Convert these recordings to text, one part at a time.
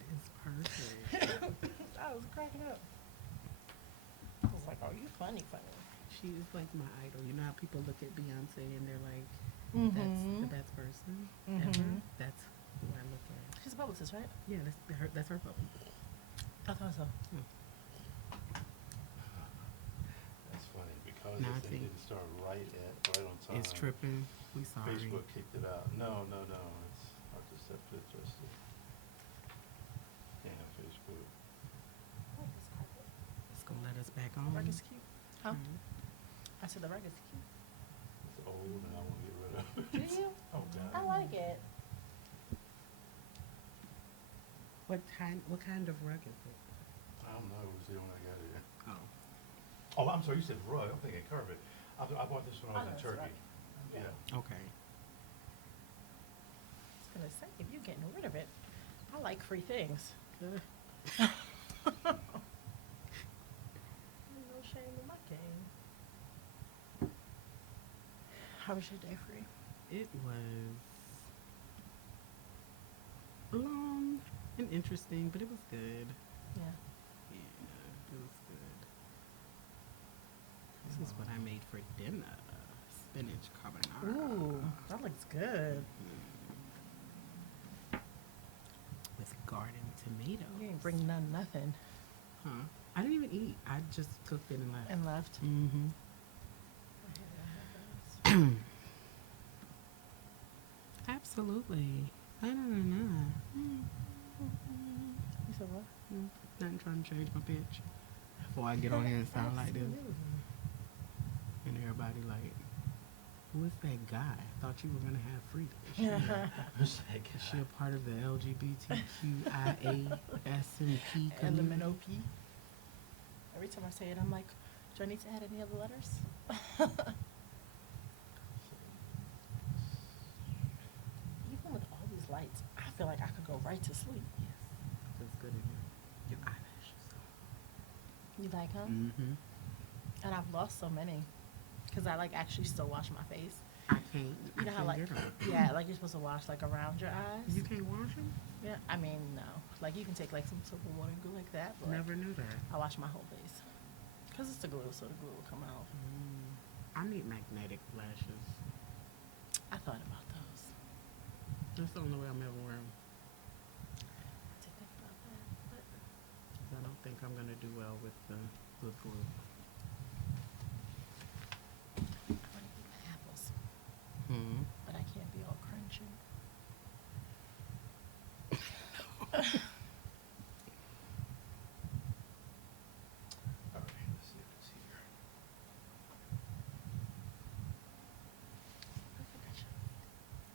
That is perfect. I was cracking up. I was like, "Oh, you funny, funny." She is like my idol. You know how people look at Beyonce and they're like, "That's Mm-hmm. the best person ever." Mm-hmm. That's who I look at. She's a publicist, right? Yeah, her. That's her public. I thought so. That's funny because Now I this thing think didn't start right on time. It's tripping. We sorry. Facebook kicked it out. No. It's I'll just have to adjust it. Damn Facebook. I like this carpet. It's gonna let us back The on. rug is cute. Huh? Mhm. I said the rug is cute. It's old and I want to get rid of it. Do you? Oh God. I like it. What kind of rug is it? I don't know. It was the one I got here. Oh, Oh, I'm sorry. You said rug. I'm thinking carpet. I bought this when I was Oh, in that's Turkey. right. Yeah. okay. I was gonna say if you're getting rid of it, I like free things. Good. No shame in my game. How was your day, Free? It was long and interesting, but it was good. Yeah. Yeah, it was good. This is what I made for dinner. Spinach carbonara. Ooh, that looks good. With garden tomatoes. You ain't bring nothing Huh? I didn't even eat. I just cooked it and left. and left. Mm-hmm. Absolutely. I don't know. You said what? Nothing trying to change my pitch. Before I get on here and sound like this. And everybody like, who is that guy? Thought you were gonna have Freda. Who's that Is guy? she a part of the LGBTQIA S&P And the community? MNOP. Every time I say it, I'm like, do I need to add any other letters? Even with all these lights, I feel like I could go right to sleep. Yes. Feels good in here. Your eyelashes. You like, huh? Mm-hmm. And I've lost so many. Because I like actually still wash my face. I can't. You know how like, get 'em. yeah, like you're supposed to wash like around your eyes. You can't wash them? Yeah, I mean, no. Like you can take like some soap and water and go like that. But Never knew that. I wash my whole face. Because it's the glue, so the glue will come out. I need magnetic lashes. I thought about those. That's the only way I'm ever wearing them. To think about that. But 'Cause I don't think I'm gonna do well with the glue. I want to eat my apples. Hmm. But I can't be all crunchy. All right, let's see if it's here. I think I should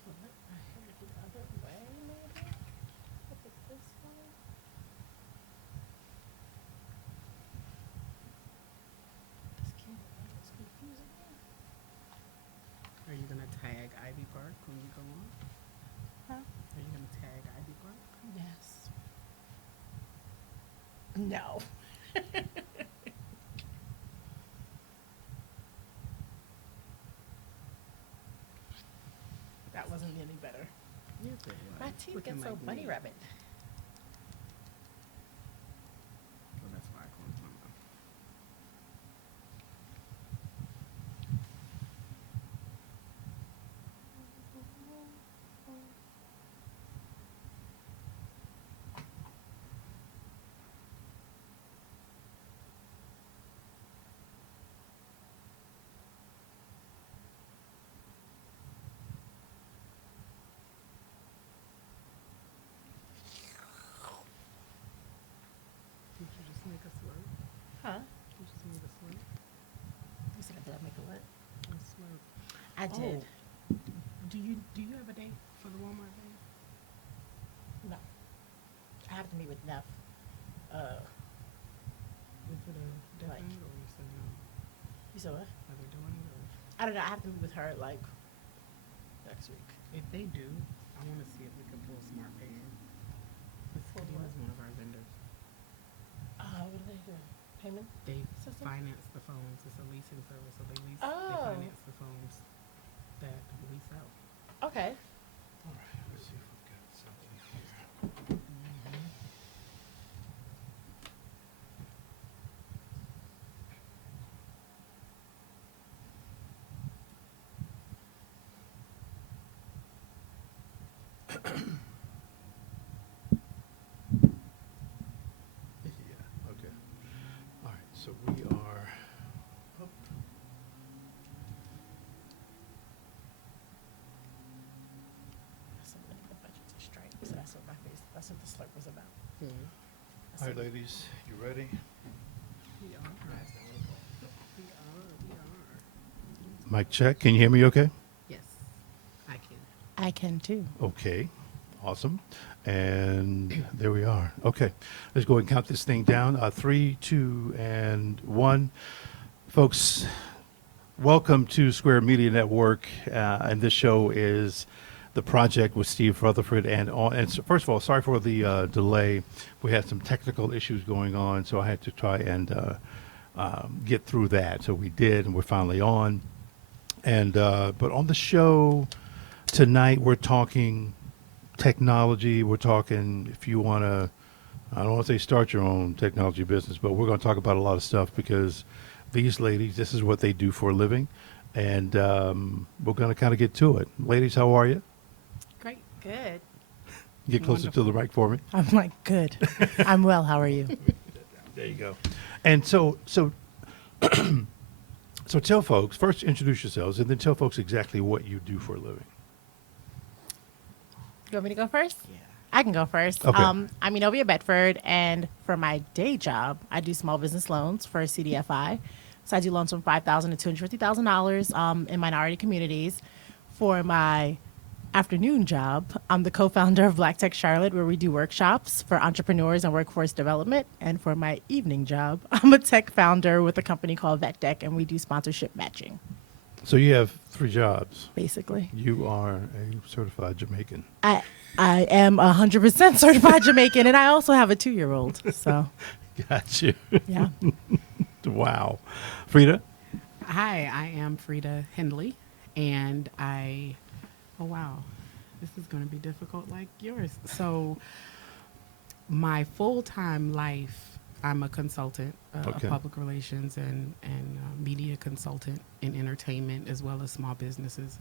flip my hair the other way, maybe? Flip it this way? This candle light is confusing me. Are you gonna tag Ivy Park when you go on? Huh? Are you gonna tag Ivy Park? Yes. No. That wasn't any better. Yes, it was. My teeth Looking get so like bunny me. rabbit. Well, that's why I closed my mouth. Did you just make a slurp? Huh? You just made a slurp? You said, did I make a what? A slurp. I did. Oh. Do you have a date for the Walmart day? No. I have to meet with Neff. Is it a Like- definite or you said no? You said what? Are they doing it or? I don't know. I have to meet with her like next week. If they do, I want to see if we can pull Smart Pay in. This Pull Kadima what? is one of our vendors. What do they do? Payment? They System? finance the phones. It's a leasing service, so they lease. Oh. They finance the phones that we sell. Okay. All right, let's see if we've got something here. Yeah, okay. All right, so we are up. So many the budgets are straight. So that's what the slurp was about. That's All right, it. ladies, you ready? We are. Mic check. Can you hear me okay? Yes, I can. I can too. Okay, awesome. And there we are. Okay, let's go and count this thing down. 3, 2, and 1. Folks, welcome to Square Media Network. And this show is The Project with Steve Rutherford. And so first of all, sorry for the delay. We had some technical issues going on, so I had to try and get through that. So we did, and we're finally on. And but on the show tonight, we're talking technology. We're talking, if you want to, I don't want to say start your own technology business, but we're going to talk about a lot of stuff because these ladies, this is what they do for a living. And we're going to kind of get to it. Ladies, how are you? Great. Good. Get closer to the mic for me. I'm like, good. I'm well. How are you? There you go. And so tell folks, first introduce yourselves, and then tell folks exactly what you do for a living. You want me to go first? Yeah. I can go first. Okay. I'm Enovia Bedford, and for my day job, I do small business loans for CDFI. So I do loans from $5,000 to $250,000 in minority communities. For my afternoon job, I'm the co-founder of Black Tech Charlotte, where we do workshops for entrepreneurs and workforce development. And for my evening job, I'm a tech founder with a company called VetDeck, and we do sponsorship matching, So you have 3 jobs. basically. You are a certified Jamaican. I am 100% certified Jamaican, and I also have a 2-year-old. So, Got you. yeah. Wow. Freda? Hi, I am Freda Hendley, and oh wow, this is going to be difficult like yours. So, my full-time life, I'm a consultant, Okay. a public relations and media consultant in entertainment as well as small businesses.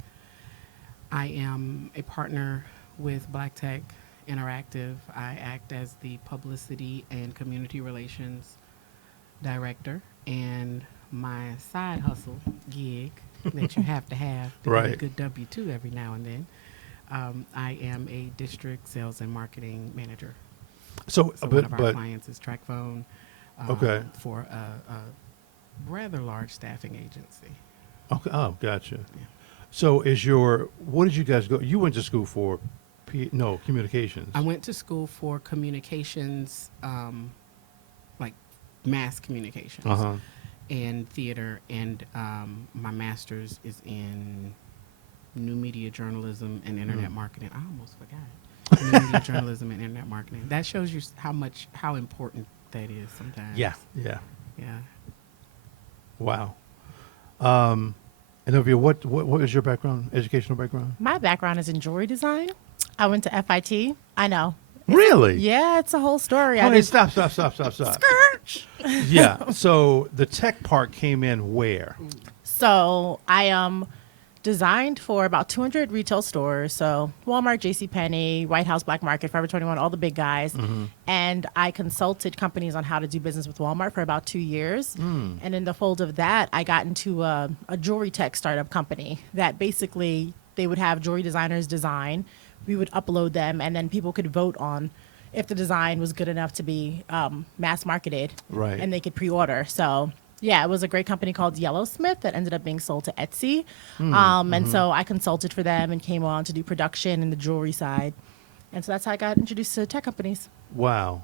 I am a partner with Black Tech Interactive. I act as the publicity and community relations director, and my side hustle gig that you have to get a Right. good W-2 every now and then. I am a district sales and marketing manager. So, So one of our but clients is TrackPhone Okay. for a rather large staffing agency. okay. Oh, gotcha. Yeah. So what did you guys go? You went to school for, communications. I went to school for communications, like mass communications. Uh-huh. And theater, and my master's is in new media journalism and internet marketing. I almost forgot. New media journalism and internet marketing. That shows you how important that is sometimes. Yeah. Yeah. Wow. Enovia, what is your background, educational background? My background is in jewelry design. I went to FIT. I know. Really? Yeah, it's a whole story. Honey, stop. Yeah. So the tech part came in where? So I designed for about 200 retail stores. So Walmart, JCPenney, White House Black Market, Forever 21, all the big guys. And I consulted companies on how to do business with Walmart for about 2 years. And in the fold of that, I got into a jewelry tech startup company that basically they would have jewelry designers design. We would upload them, and then people could vote on if the design was good enough to be mass marketed. Right. And they could pre-order. So yeah, it was a great company called Yellowsmith that ended up being sold to Etsy. And so I consulted for them and came on to do production and the jewelry side. And so that's how I got introduced to tech companies. Wow.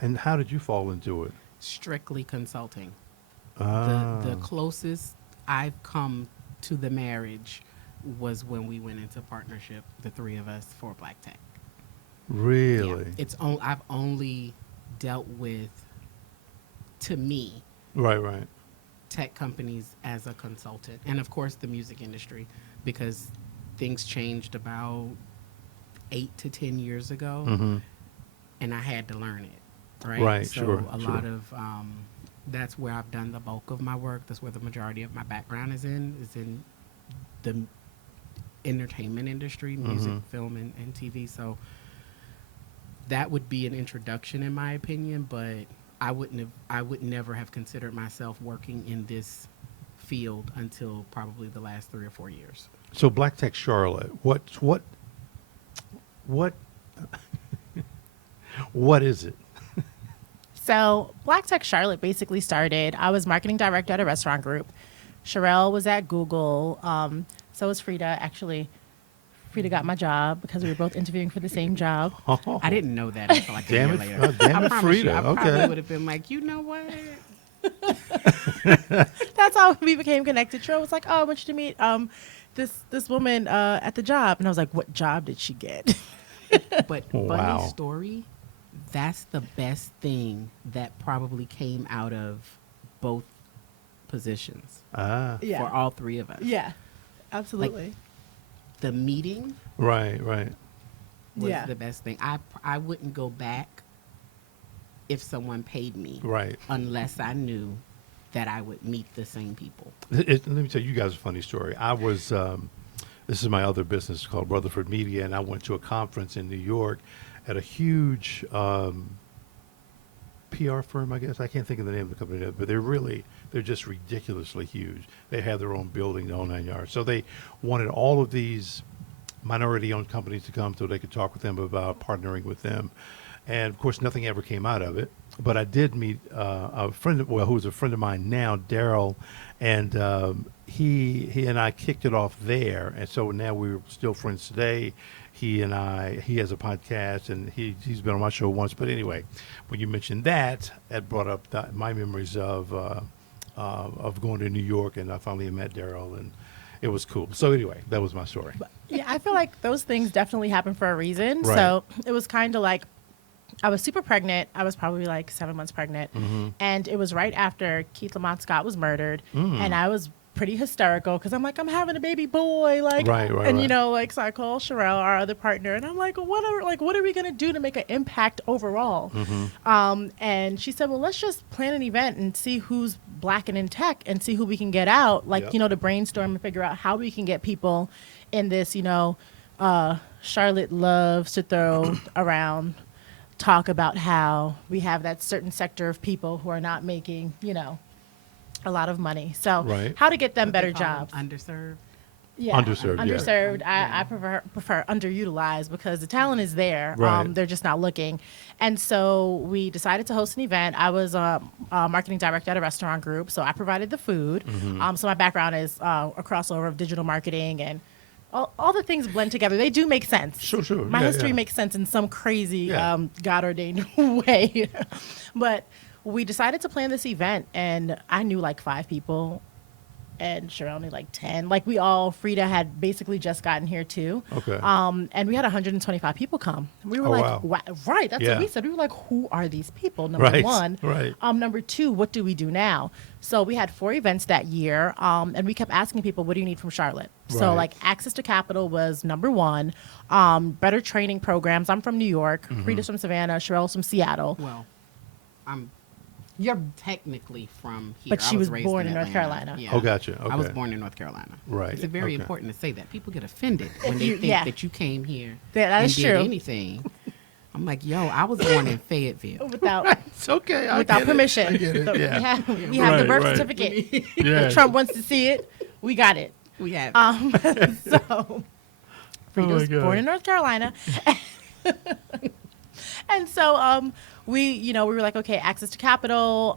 And how did you fall into it? Strictly consulting. Ah. The closest I've come to the marriage was when we went into partnership, the 3 of us, for Black Tech. Really? Yeah. I've only dealt with, to me, Right. tech companies as a consultant, and of course the music industry, because things changed about 8 to 10 years ago, and I had to learn it. Right. So Sure. a lot of that's where I've done the bulk of my work. That's where the majority of my background is in the entertainment industry, music, film, and TV. So that would be an introduction, in my opinion. But I would never have considered myself working in this field until probably the last 3 or 4 years. So Black Tech Charlotte, what what is it? So Black Tech Charlotte basically started, I was marketing director at a restaurant group. Sherelle was at Google. So was Freda. Actually, Freda got my job because we were both interviewing for the same job. Oh, I didn't know that until like a damn year it, later. oh, damn I it, promise you, Freda. I Okay. probably would have been like, you know what? That's how we became connected. Sherelle was like, "Oh, I want you to meet this woman at the job," and I was like, "What job did she get?" But Wow. funny story, that's the best thing that probably came out of both positions Ah, for all three of us. Yeah, absolutely. The meeting right. was Yeah. the best thing. I wouldn't go back if someone paid me Right. unless I knew that I would meet the same people. Let me tell you guys a funny story. I was, this is my other business called Rutherford Media, and I went to a conference in New York at a huge PR firm, I guess. I can't think of the name of the company, but they're just ridiculously huge. They have their own building, the whole 9 yards. So they wanted all of these minority-owned companies to come so they could talk with them about partnering with them. And of course, nothing ever came out of it. But I did meet a friend, who's a friend of mine now, Daryl, and he and I kicked it off there. And so now we're still friends today. He has a podcast, and he's been on my show once. But anyway, when you mentioned that, brought up my memories of going to New York, and I finally met Daryl, and it was cool. So anyway, that was my story. Yeah, I feel like those things definitely happen for a reason. Right. So it was kind of like I was super pregnant. I was probably like 7 months pregnant. And it was right after Keith Lamont Scott was murdered. And I was pretty hysterical because I'm like, I'm having a baby boy. Like, Right, and, you right. know, like, so I call Sherelle, our other partner, and I'm like, what are we going to do to make an impact overall? And she said, well, let's just plan an event and see who's Black and in tech and see who we can get out. Like, Yep. you know, to brainstorm and figure out how we can get people in this, you know, Charlotte loves to throw around talk about how we have that certain sector of people who are not making, you know, a lot of money. So Right. how to get them What they better call them, jobs. underserved. Yeah. Underserved, yeah. Underserved. Yeah. I prefer underutilized because the talent is there. Right. They're just not looking. And so we decided to host an event. I was a marketing director at a restaurant group, so I provided the food. So my background is a crossover of digital marketing, and all the things blend together. They do make sense. Sure. My Yeah, history yeah. makes sense in some crazy, Yeah. God-ordained way. But we decided to plan this event, and I knew like 5 people, and Sherelle knew like 10. Like Freda had basically just gotten here too. Okay. And we had 125 people come. We were Oh, like, wow. right, that's Yeah. what we said. We were like, who are these people? Number Right, one. right. Number two, what do we do now? So we had 4 events that year, and we kept asking people, what do you need from Charlotte? So Right. like access to capital was number one. Better training programs. I'm from New York. Freda's from Savannah. Cheryl's from Seattle. Well, you're technically from here. But she I was raised born in North Atlanta. Carolina. Yeah. Oh, gotcha. I was Okay. born in North Carolina. Right. It's very Okay. important to say that. People get offended when they You- think yeah. that you came here That and is did true. anything. I'm like, yo, I was born in Fayetteville. Without It's okay. I without get it. permission. I get it. So Yeah. we have the Right, birth right. certificate. Yeah. If Trump wants to see it, we got it. We have So Freda was God. born in North Carolina. And so we were like, okay, access to capital,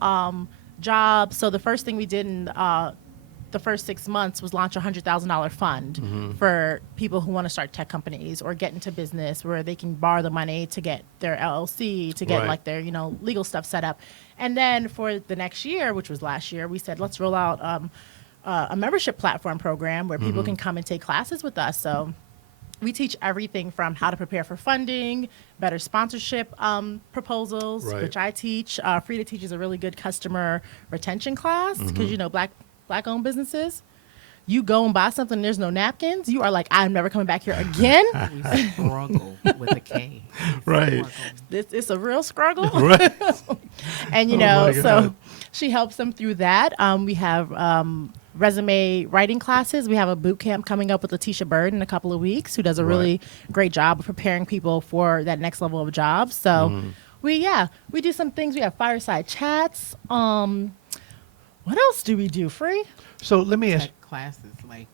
jobs. So the first thing we did in the first 6 months was launch a $100,000 fund for people who want to start tech companies or get into business where they can borrow the money to get their LLC, to get Right. like their, legal stuff set up. And then for the next year, which was last year, we said, let's roll out a membership platform program where people can come and take classes with us. So we teach everything from how to prepare for funding, better sponsorship proposals, Right. which I teach. Freda teaches a really good customer retention class because, Black-owned businesses, you go and buy something, there's no napkins, you are like, I'm never coming back here again. we struggle with a K. Right. It's a real struggle. Right. And, Oh my so God. she helps them through that. We have resume writing classes. We have a boot camp coming up with Letitia Bird in a couple of weeks, who does a really great job of preparing people for that next level of jobs. So we do some things. We have fireside chats. What else do we do, Free? So let me ask. Tech classes like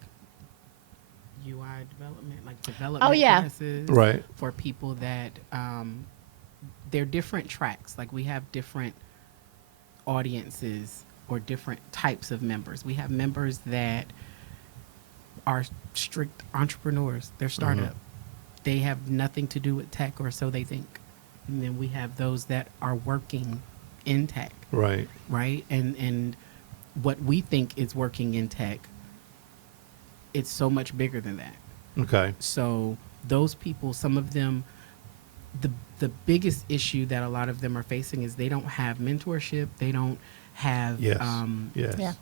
UI development, like Oh, yeah. classes Right. for people that they're different tracks. Like we have different audiences or different types of members. We have members that are strict entrepreneurs. They're startup. They have nothing to do with tech, or so they think. And then we have those that are working in tech, Right. right? And what we think is working in tech, it's so much bigger than that. Okay. So those people, some of them, the biggest issue that a lot of them are facing is they don't have mentorship. They don't have Yes. Yes. Yeah.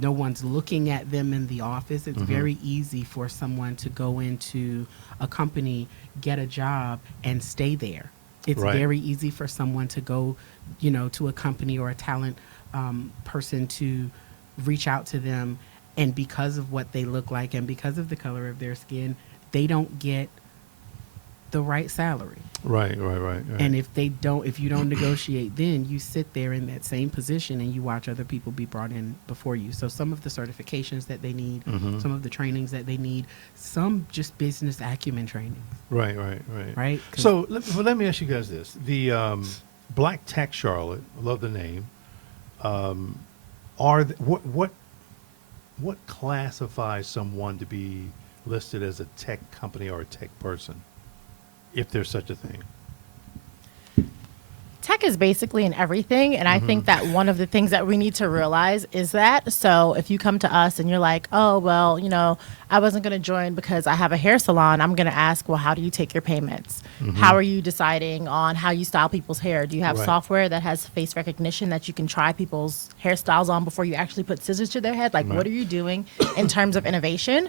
no one's looking at them in the office. It's very easy for someone to go into a company, get a job, and stay there. It's Right. very easy for someone to go, to a company or a talent person to reach out to them, and because of what they look like and because of the color of their skin, they don't get the right salary. Right. And if you don't negotiate, then you sit there in that same position and you watch other people be brought in before you. So some of the certifications that they need, some of the trainings that they need, some just business acumen trainings, Right. right? 'Cause So let me ask you guys this: the Black Tech Charlotte, I love the name. What classifies someone to be listed as a tech company or a tech person, if there's such a thing? Tech is basically in everything, and I think that one of the things that we need to realize is that, so if you come to us and you're like, oh, well, I wasn't going to join because I have a hair salon, I'm going to ask, well, how do you take your payments? How are you deciding on how you style people's hair? Do you have Right. software that has face recognition that you can try people's hairstyles on before you actually put scissors to their head? Like, Right. what are you doing in terms of innovation?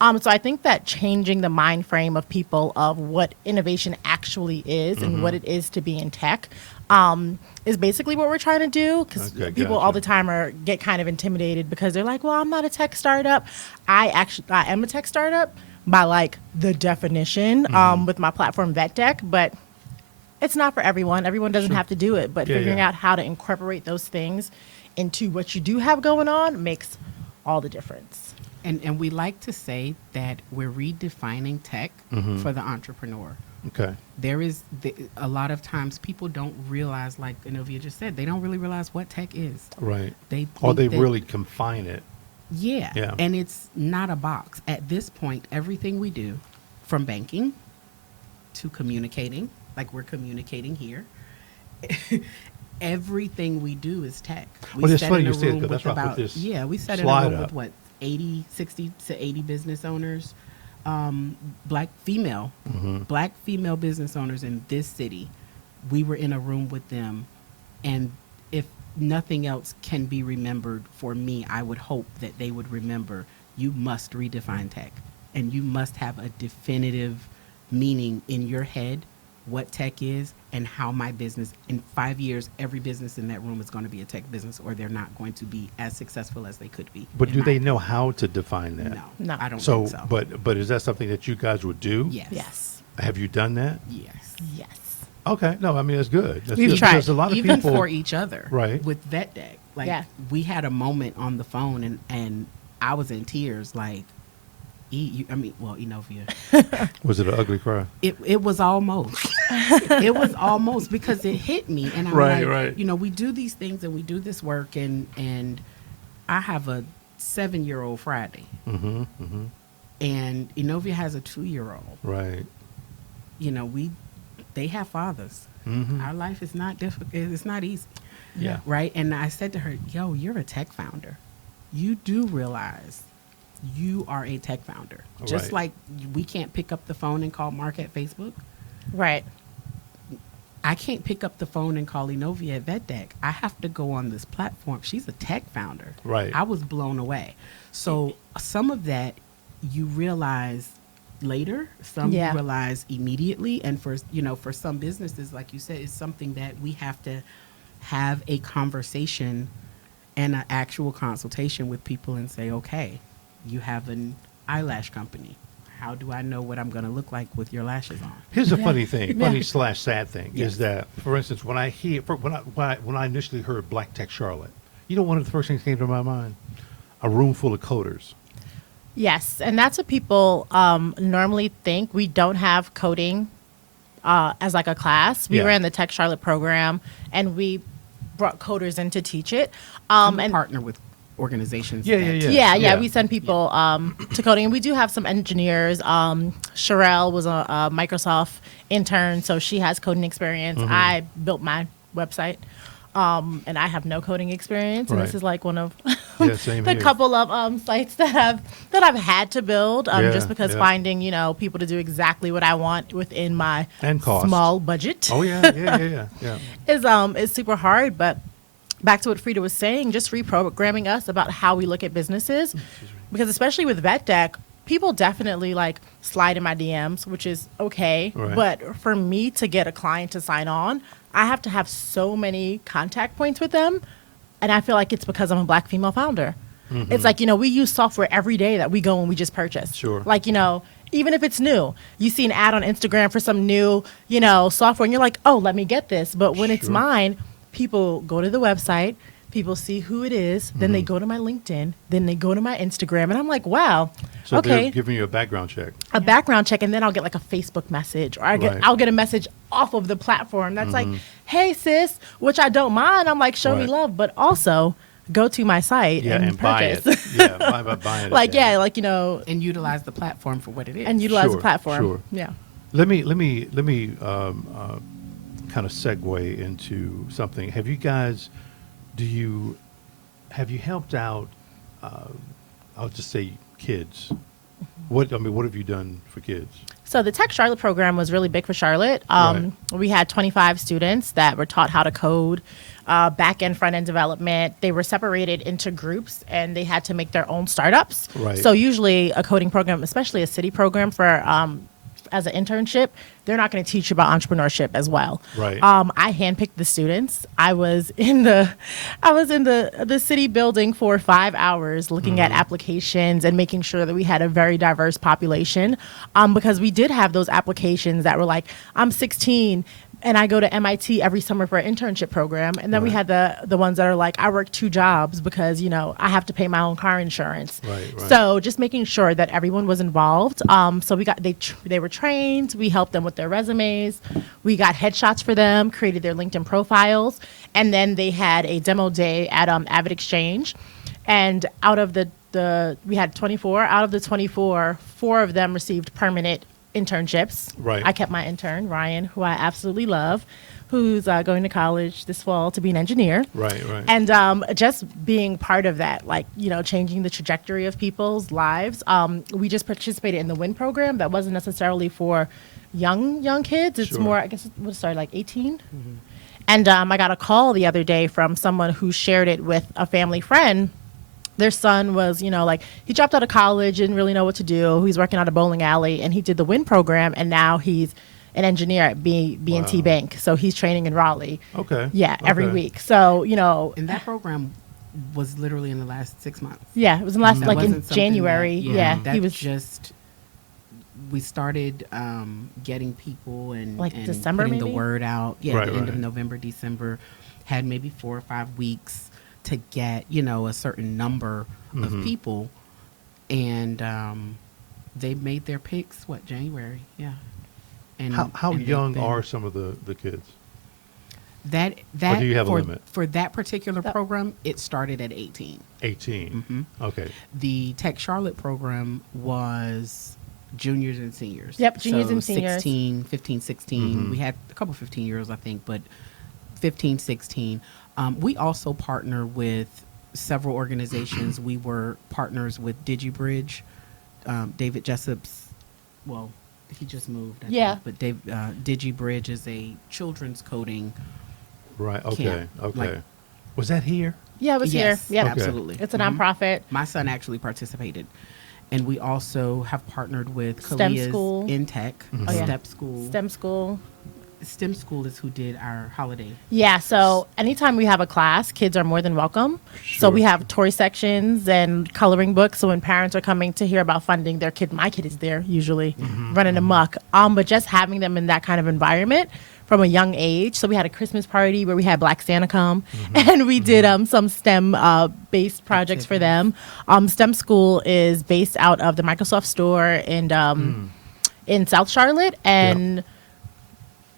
So I think that changing the mind frame of people of what innovation actually is and what it is to be in tech is basically what we're trying to do, because Okay, people all gotcha. the time get kind of intimidated because they're like, well, I'm not a tech startup. I am a tech startup by like the definition with my platform VetTech, but it's not for everyone. Everyone doesn't have to do it, but Yeah, figuring yeah. out how to incorporate those things into what you do have going on makes all the difference. and we like to say that we're redefining tech for the entrepreneur. Okay. There is a lot of times people don't realize, like Enovia just said, they don't really realize what tech is. Right. They Or think they that- really confine it. Yeah. Yeah. And it's not a box. At this point, everything we do, from banking to communicating, like we're communicating here, everything we do is tech. Well, it's sat funny in a you say it, room 'cause that's with why I put this we sat in a slide room up. with 60 to 80 business owners, black female business owners in this city. We were in a room with them, and if nothing else can be remembered for me, I would hope that they would remember, you must redefine tech, and you must have a definitive meaning in your head what tech is and how my business, in 5 years, every business in that room is going to be a tech business, or they're not going to be as successful as they could be. But in do my they opinion. know how to define that? No. I don't So, think so. but is that something that you guys would do? Yes. Yes. Have you done that? Yes. Yes. Okay. No, I mean, that's good. That's We've good tried. because a lot of Even people. for each other, Right. with Vet Deck. Like, Yeah. we had a moment on the phone, and I was in tears, like, Enovia. Was it an ugly cry? It was almost. It was almost, because it hit me, and I'm Right, like, right. we do these things and we do this work, and I have a 7-year-old Friday, and Enovia has a 2-year-old. Right. They have fathers. Our life is not difficult. It's not easy. Yeah. Right. And I said to her, yo, you're a tech founder. You do realize you are a tech founder. Just Right. like we can't pick up the phone and call Mark at Facebook. Right. I can't pick up the phone and call Enovia at VetDeck. I have to go on this platform. She's a tech founder. Right. I was blown away. So some of that you realize later, some Yeah. you realize immediately, and for some businesses, like you said, it's something that we have to have a conversation and an actual consultation with people and say, okay, you have an eyelash company. How do I know what I'm going to look like with your lashes on? Here's a Yeah. funny thing, Yeah. funny slash sad thing, Yes. is that, for instance, when I initially heard Black Tech Charlotte, you know, one of the first things that came to my mind, a room full of coders. Yes, and that's what people normally think. We don't have coding as like a class. We Yeah. ran the Tech Charlotte program, and we brought coders in to teach it. And And partner with organizations. Yeah, that- yeah, yeah, Yeah. we send people to coding, and we do have some engineers. Sherelle was a Microsoft intern, so she has coding experience. Mm-hmm. I built my website, and I have no coding experience, and Right. this is like one of Yeah, same the here. couple of sites that I've had to build, Yeah, just because yeah. finding people to do exactly what I want within my And cost. small budget Oh yeah, yeah. is super hard. But back to what Freda was saying, just reprogramming us about how we look at businesses, because especially with vet deck, people definitely like slide in my DMs, which is okay. Right. But for me to get a client to sign on, I have to have so many contact points with them, and I feel like it's because I'm a Black female founder. It's like, we use software every day that we go and we just purchase. Sure. Like, even if it's new, you see an ad on Instagram for some new, software, and you're like, oh, let me get this. But when it's Sure. mine, people go to the website, people see who it is, then they go to my LinkedIn, then they go to my Instagram, and I'm like, wow, So okay, they're giving you a background check. a background check, and then I'll get like a Facebook message, or Right. I'll get a message off of the platform that's like, hey sis, which I don't mind. I'm like, show me Right. love, but also go to my site Yeah, and buy it. purchase. Yeah, buy it. Like, again. yeah, like, And utilize the platform for what it is. and utilize Sure, the platform. sure. Yeah. Let me kind of segue into something. Have you guys, have you helped out, I'll just say kids? What have you done for kids? So the Tech Charlotte program was really big for Charlotte. Right. We had 25 students that were taught how to code, back-end, front-end development. They were separated into groups, and they had to make their own startups. Right. So usually a coding program, especially a city program for as an internship, they're not going to teach you about entrepreneurship as well. Right. I handpicked the students. I was in the city building for 5 hours looking at applications and making sure that we had a very diverse population, because we did have those applications that were like, I'm 16 and I go to MIT every summer for an internship program. And then we Right. had the ones that are like, I work 2 jobs because, I have to pay my own car insurance. Right. So just making sure that everyone was involved. So they were trained. We helped them with their resumes. We got headshots for them, created their LinkedIn profiles, and then they had a demo day at Avid Exchange. And out of we had 24. Out of the 24, 4 of them received permanent internships. Right. I kept my intern, Ryan, who I absolutely love, who's going to college this fall to be an engineer. Right. And just being part of that, like, changing the trajectory of people's lives. We just participated in the WIN program that wasn't necessarily for young kids. It's Sure. more, I guess, what started like 18. And I got a call the other day from someone who shared it with a family friend. Their son was, he dropped out of college, didn't really know what to do. He's working at a bowling alley, and he did the WIN program, and now he's an engineer at B&T Wow. Bank. So he's training in Raleigh. Okay. Yeah, every Okay. week. So, And that program was literally in the last 6 months. yeah, it was in last, That like in wasn't something January. that- Yeah, that he was just. We started getting people and Like and December, putting the maybe? word out. Yeah, Right, the end of right. November, December, had maybe 4 or 5 weeks to get a certain number of people, and they made their picks. What, January? Yeah. And How and they've young been- are some of the kids? that? Or do you have a for, limit? for that particular program? It started at 18. 18. Mm-hmm. Okay. The Tech Charlotte program was juniors and seniors. Yep, juniors So and seniors. 16, 15, 16. We had a couple 15-year-olds, I think, but 15, 16. We also partner with several organizations. We were partners with DigiBridge. David Jessup's, well, he just moved. I Yeah. think, but DigiBridge is a children's coding. Right. Okay. Camp, Okay. like- Was that here? Yeah, it was Yes, here. Yep. Okay. absolutely. It's a Mhm. nonprofit. My son actually participated. And we also have partnered with STEM Kalia's school. in Tech, Mhm. Oh, yeah. STEP school. STEM school. STEM school is who did our holiday. Yeah, so anytime we have a class, kids are more than welcome. So we have toy sections and coloring books. So when parents are coming to hear about funding their kid, my kid is there usually running amok. But just having them in that kind of environment from a young age. So we had a Christmas party where we had Black Santa come and we did some STEM based projects for them. STEM school is based out of the Microsoft store in South Charlotte, and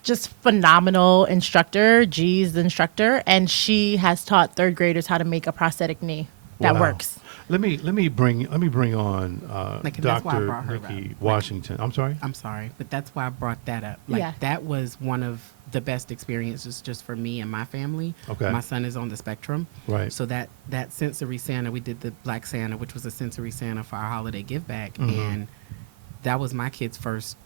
just phenomenal instructor. G's the instructor, and she has taught third graders how to make a prosthetic knee that works. Let me bring on Like, and that's why I Dr. brought her Nicki up. Washington. I'm sorry. I'm sorry, but that's why I brought that up. Like, Yeah. that was one of the best experiences just for me and my family. Okay. My son is on the spectrum. Right. So that sensory Santa, we did the Black Santa, which was a sensory Santa for our holiday give back. And that was my kid's first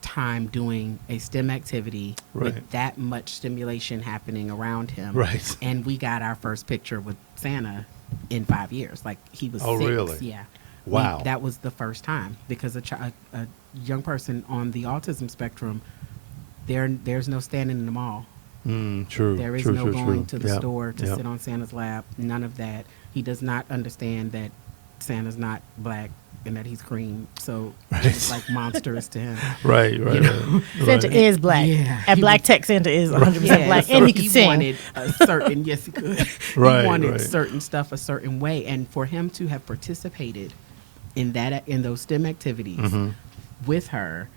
time doing a STEM activity Right. with that much stimulation happening around him. Right. And we got our first picture with Santa in 5 years. Like, he was 6. Really? Yeah. Wow. That was the first time, because a young person on the autism spectrum, there's no standing in the mall. True. There is true, no true, going true. to the Yep, store to yep. sit on Santa's lap. None of that. He does not understand that Santa's not black and that he's green. So it's like monsters to him. Right. You know? Santa is black, Yeah, and he Black was- Tech Santa is 100% black, so and he can sing. wanted a certain, yes, he could. Right, He wanted right. certain stuff a certain way, and for him to have participated in those STEM activities with her,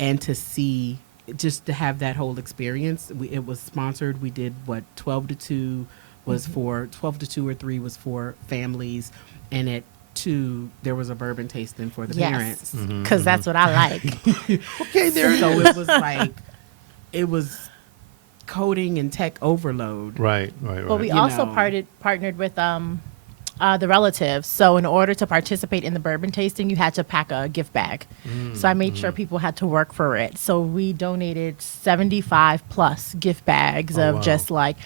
and to see, just to have that whole experience. It was sponsored. We did 12 to 2 was for 12 to 2 or 3 was for families, and at 2 there was a bourbon tasting for the parents. Because that's what I like. Okay, there. So it was like, it was coding and tech overload. Right. But we You also know. partnered with the relatives. So in order to participate in the bourbon tasting, you had to pack a gift bag. So I made sure people had to work for it. So we donated 75 plus gift bags Oh, of wow. just like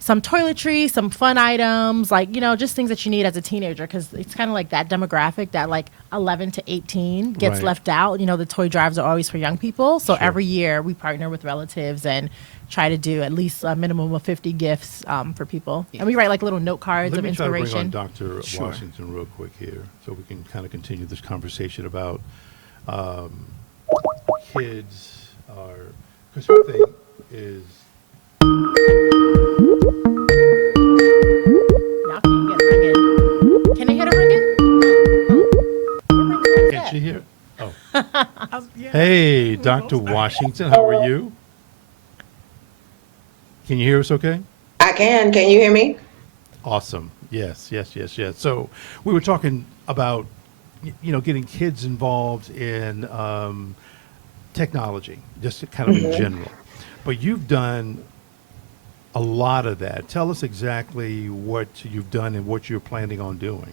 some toiletries, some fun items, like, just things that you need as a teenager, because it's kind of like that demographic that like 11 to 18 gets Right. left out. The toy drives are always for young people. So Sure. every year we partner with relatives and try to do at least a minimum of 50 gifts for people. Yeah. And we write like little note cards Let of me try to bring on inspiration. Dr. Sure. Washington real quick here, so we can kind of continue this conversation about kids are. Because her thing is. Y'all can't get it ringing. Can they hit it ringing? Oh. Can't you hear? Oh. Hey, Dr. Washington, how are you? Can you hear us okay? I can. Can you hear me? Awesome. Yes. So we were talking about, getting kids involved in technology, just kind of in general. But you've done a lot of that. Tell us exactly what you've done and what you're planning on doing.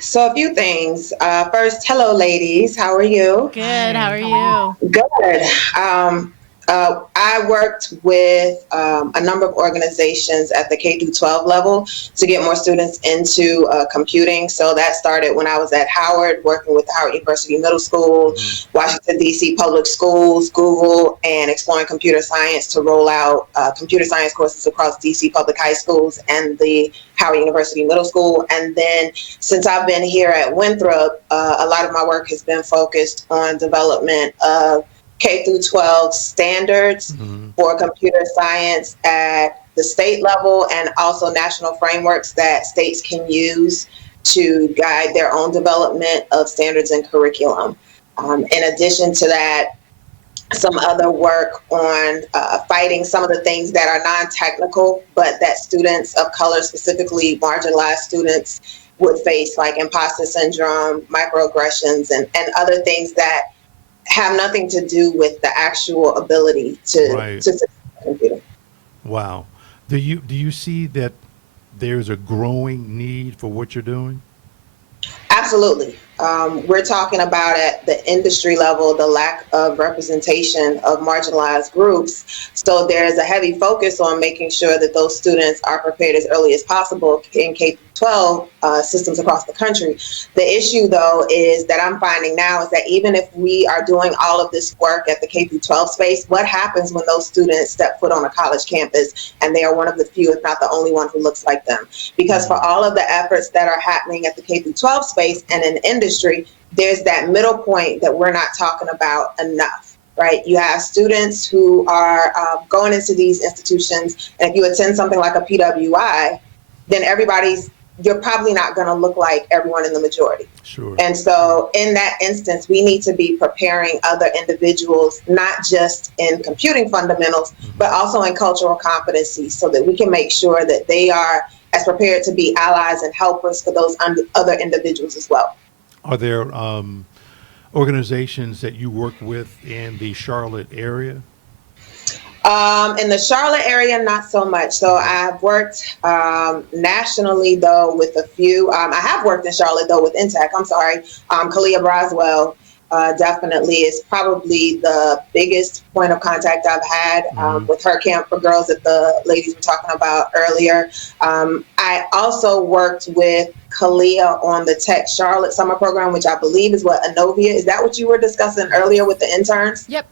So a few things. First, hello, ladies. How are you? Good. How are you? Good. I worked with a number of organizations at the K through 12 level to get more students into computing. So that started when I was at Howard, working with the Howard University Middle School, Washington, D.C. Public Schools, Google, and Exploring Computer Science to roll out computer science courses across D.C. public high schools and the Howard University Middle School. And then since I've been here at Winthrop, a lot of my work has been focused on development of K through 12 standards for computer science at the state level, and also national frameworks that states can use to guide their own development of standards and curriculum. In addition to that, some other work on fighting some of the things that are non-technical, but that students of color, specifically marginalized students, would face, like imposter syndrome, microaggressions, and other things that have nothing to do with the actual ability to computer. Wow. Do you see that there's a growing need for what you're doing? Absolutely. We're talking about at the industry level, the lack of representation of marginalized groups. So there's a heavy focus on making sure that those students are prepared as early as possible in K K-12 systems across the country. The issue, though, is that I'm finding now is that even if we are doing all of this work at the K-12 space, what happens when those students step foot on a college campus and they are one of the few, if not the only one, who looks like them? Because for all of the efforts that are happening at the K-12 space and in industry, there's that middle point that we're not talking about enough. Right, you have students who are going into these institutions, and if you attend something like a PWI, then you're probably not going to look like everyone in the majority. Sure. And so in that instance, we need to be preparing other individuals, not just in computing fundamentals, but also in cultural competencies, so that we can make sure that they are as prepared to be allies and helpers for those other individuals as well. Are there organizations that you work with in the Charlotte area? In the Charlotte area, not so much. So I've worked nationally, though, with a few. I have worked in Charlotte, though, with Intech. I'm sorry. Kalia Braswell definitely is probably the biggest point of contact I've had with her camp for girls that the ladies were talking about earlier. I also worked with Kalia on the Tech Charlotte summer program, which I believe is what Enovia. Is that what you were discussing earlier with the interns? Yep.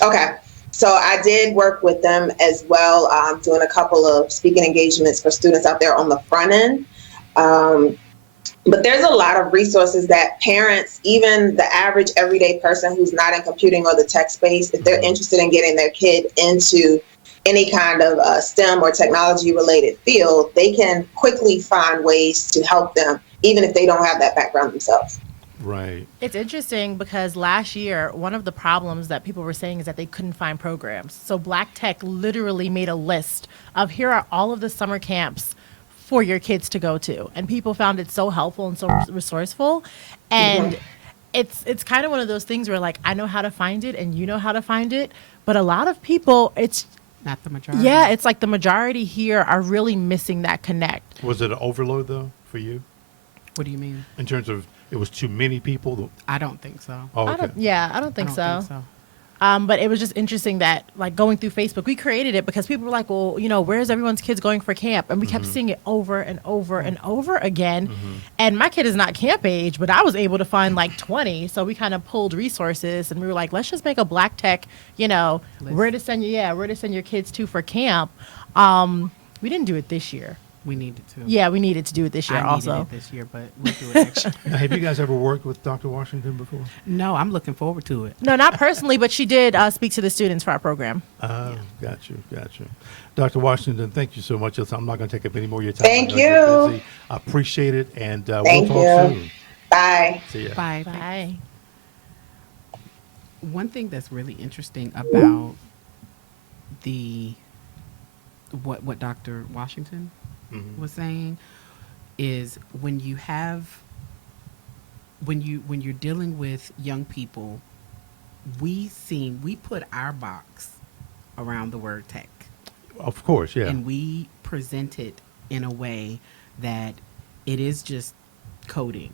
Okay. So I did work with them as well, doing a couple of speaking engagements for students out there on the front end. But there's a lot of resources that parents, even the average everyday person who's not in computing or the tech space, if they're interested in getting their kid into any kind of STEM or technology related field, they can quickly find ways to help them, even if they don't have that background themselves. Right. It's interesting because last year, one of the problems that people were saying is that they couldn't find programs. So Black Tech literally made a list of here are all of the summer camps for your kids to go to. And people found it so helpful and so resourceful. And it's kind of one of those things where, like, I know how to find it and you know how to find it. But a lot of people, it's Not the majority. yeah, it's like the majority here are really missing that connect. Was it an overload, though, for you? What do you mean? In terms of it was too many people? I don't think so. Oh, I okay. don't think I so. don't think so. But it was just interesting that, like, going through Facebook, we created it because people were like, well, you know, where's everyone's kids going for camp? And we kept seeing it over and over and over again. And my kid is not camp age, but I was able to find like 20. So we kind of pulled resources and we were like, let's just make a Black Tech, you know, List. where to send your kids to for camp. We didn't do it this year. We needed to. Yeah, we needed to do it this year I also. needed it this year, but we'll do it next year. Now, have you guys ever worked with Dr. Washington before? No, I'm looking forward to it. No, not personally, but she did speak to the students for our program. Oh, got you. Dr. Washington, thank you so much. I'm not going to take up any more of your time. Thank I know you're you. busy. I appreciate it, and we'll Thank talk you. soon. Bye. See ya. Bye. Bye. One thing that's really interesting about what Dr. Washington was saying is when you're dealing with young people, we put our box around the word tech. Of course, yeah. And we present it in a way that it is just coding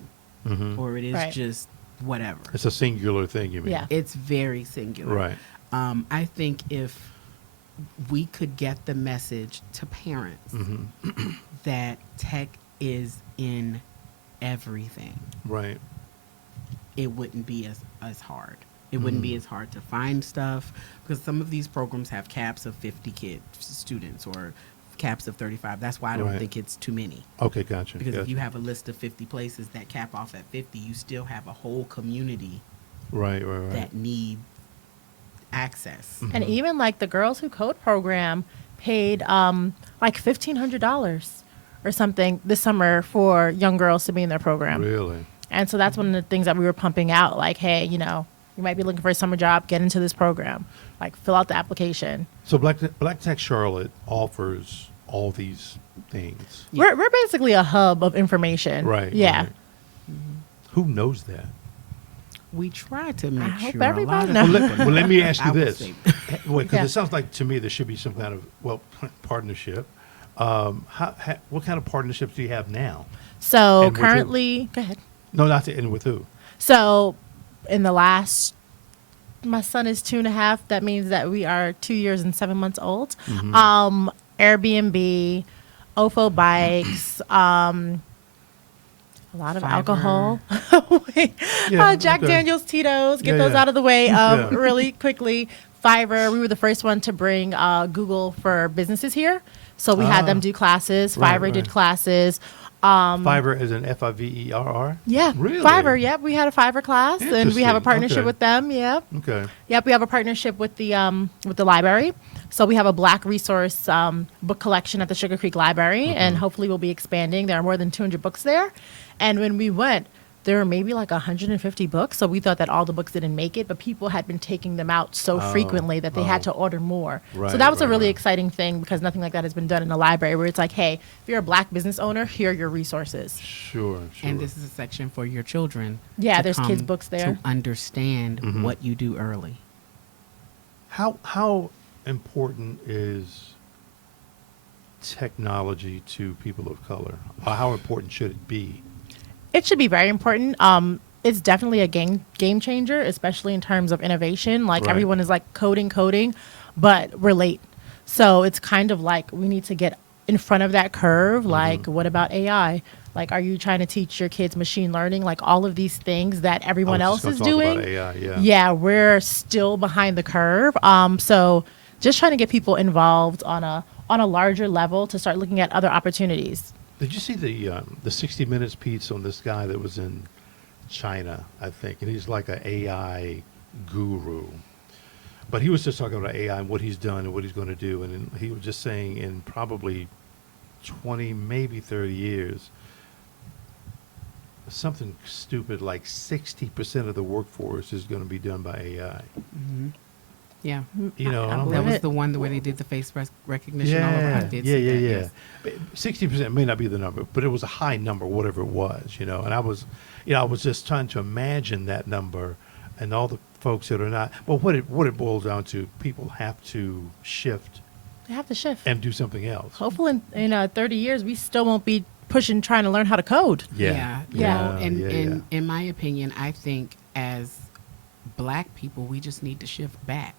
or it is Right. just whatever. It's a singular thing, you mean? Yeah. It's very singular. Right. I think if we could get the message to parents that tech is in everything, Right. it wouldn't be as hard. It wouldn't be as hard to find stuff because some of these programs have caps of 50 students or caps of 35. That's why I don't Right. think it's too many. Okay, gotcha. Because if you have a list of 50 places that cap off at 50, you still have a whole community Right. that need access. And even like the Girls Who Code program paid like $1,500 or something this summer for young girls to be in their program. Really? And so that's one of the things that we were pumping out. Like, hey, you know, you might be looking for a summer job, get into this program. Like, fill out the application. So Black Tech Charlotte offers all these things. Yeah. We're basically a hub of information. Right. Yeah. right. Who knows that? We try to make hope sure everybody a lot knows. of Well, let me ask I you would this. say- Because Yeah. it sounds like to me there should be some kind of, partnership. What kind of partnerships do you have now? So And with who? currently, go ahead. No, not to end with who? So in the last, my son is 2.5. That means that we are 2 years and 7 months old. Airbnb, OFO Bikes, A lot of Fiverr. alcohol. Wait, Yeah, Jack okay. Daniels, Tito's. Get Yeah, those yeah. out of the way Yeah. really quickly. Fiverr. We were the first one to bring Google for businesses here, so we had them do classes. Right, Fiverr did right. classes. Fiverr is an Fiverr? Yeah, Really? Fiverr. Yep, we had a Fiverr class, and we have a Interesting. partnership Okay. with them. Yep. Okay. Yep, we have a partnership with the library. So we have a Black resource book collection at the Sugar Creek Library, and hopefully we'll be expanding. There are more than 200 books there. And when we went, there were maybe like 150 books. So we thought that all the books didn't make it, but people had been taking them out so frequently that they had to order more. Right, so that was a right, really right. exciting thing because nothing like that has been done in a library where it's like, hey, if you're a Black business owner, here are your resources. Sure. And this is a section for your children. Yeah, to there's kids' come books there. to understand Mm-hmm. what you do early. How important is technology to people of color? How important should it be? It should be very important. It's definitely a game changer, especially in terms of innovation. Like Right. everyone is like coding, but we're late. So it's kind of like we need to get in front of that curve. Like, what about AI? Like, are you trying to teach your kids machine learning? Like all of these things that everyone I else was just is gonna talk doing. about AI, yeah. Yeah, we're still behind the curve. So just trying to get people involved on a larger level to start looking at other opportunities. Did you see the 60 Minutes piece on this guy that was in China, I think, and he's like an AI guru. But he was just talking about AI and what he's done and what he's going to do, and he was just saying in probably 20, maybe 30 years, something stupid like 60% of the workforce is going to be done by AI. Yeah. You know, and I'm believe That like, was it. the one where they did the face recognition all over. I did see that, yes. 60% may not be the number, but it was a high number, whatever it was, you know. And I was just trying to imagine that number and all the folks that are not. Well, what it boils down to, people have to shift They have to shift. and do something else. Hopefully in 30 years, we still won't be pushing trying to learn how to code. Yeah. Yeah. And in my opinion, I think as Black people, we just need to shift back.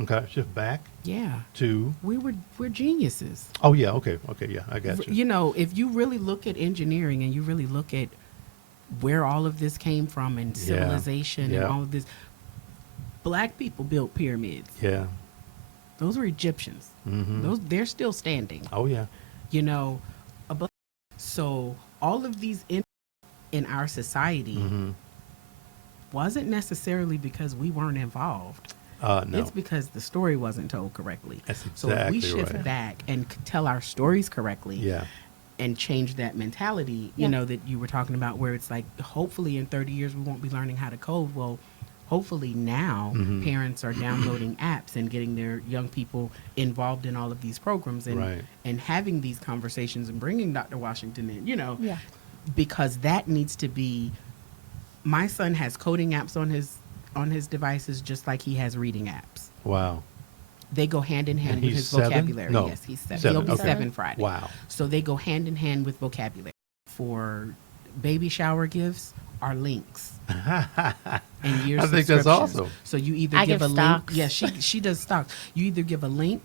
Okay, shift back Yeah. to. We're geniuses. Oh yeah, okay, yeah, I got you. You know, if you really look at engineering and you really look at where all of this came from and Yeah. civilization Yeah. and all of this, Black people built pyramids. Yeah. Those were Egyptians. Mm-hmm. They're still standing. Oh yeah. You know, so all of these in our society Mm-hmm. wasn't necessarily because we weren't involved. No. It's because the story wasn't told correctly. That's So if we exactly shift right. back and tell our stories correctly, Yeah. and change that mentality, Yeah. you know, that you were talking about, where it's like, hopefully in 30 years we won't be learning how to code. Well, hopefully now Mhm. parents are downloading apps and getting their young people involved in all of these programs and Right. and having these conversations and bringing Dr. Washington in, you know, Yeah. because that needs to be. My son has coding apps on his devices just like he has reading apps. Wow. They go hand in hand And with he's his 7? vocabulary. No, Yes, he's 7. 7, He'll be okay. 7 Friday. Wow. So they go hand in hand with vocabulary. For baby shower gifts are links. And your I think that's subscriptions. awesome. So you either I give give a stocks. link. Yeah, she does stocks. You either give a link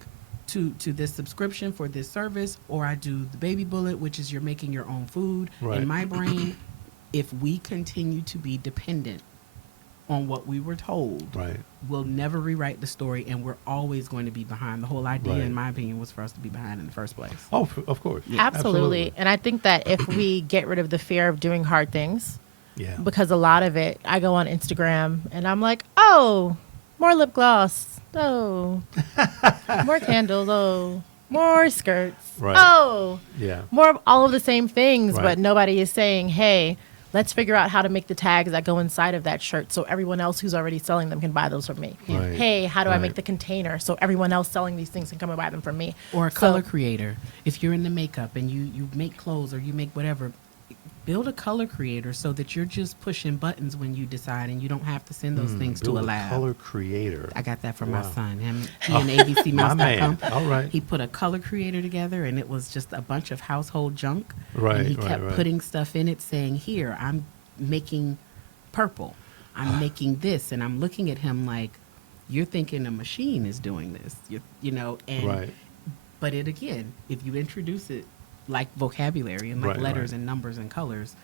to this subscription for this service, or I do the baby bullet, which is you're making your own food. Right. In my brain, if we continue to be dependent on what we were told, Right. we'll never rewrite the story, and we're always going to be behind. The whole idea, Right. in my opinion, was for us to be behind in the first place. Oh, of course. Absolutely. And I think that if we get rid of the fear of doing hard things, Yeah. because a lot of it, I go on Instagram and I'm like, oh, more lip gloss. Oh, more candles. Oh, more skirts. Right. Oh, Yeah. more of all of the same things, Right. but nobody is saying, hey, let's figure out how to make the tags that go inside of that shirt so everyone else who's already selling them can buy those from me. Right. Hey, how do I Right. make the container so everyone else selling these things can come and buy them from me? Or a So- color creator. If you're in the makeup and you make clothes or you make whatever, build a color creator so that you're just pushing buttons when you decide, and you don't have to send those things to Build a lab. color creator. I got that from Wow. my son. He Oh, and ABCmouse.com. my man. All right. He put a color creator together, and it was just a bunch of household junk. Right, And he right, kept right. putting stuff in it, saying, "Here, I'm making purple. I'm making this," and I'm looking at him like, "You're thinking a machine is doing this." You know, and Right. but if you introduce it like vocabulary and like Right, letters right. and numbers and colors,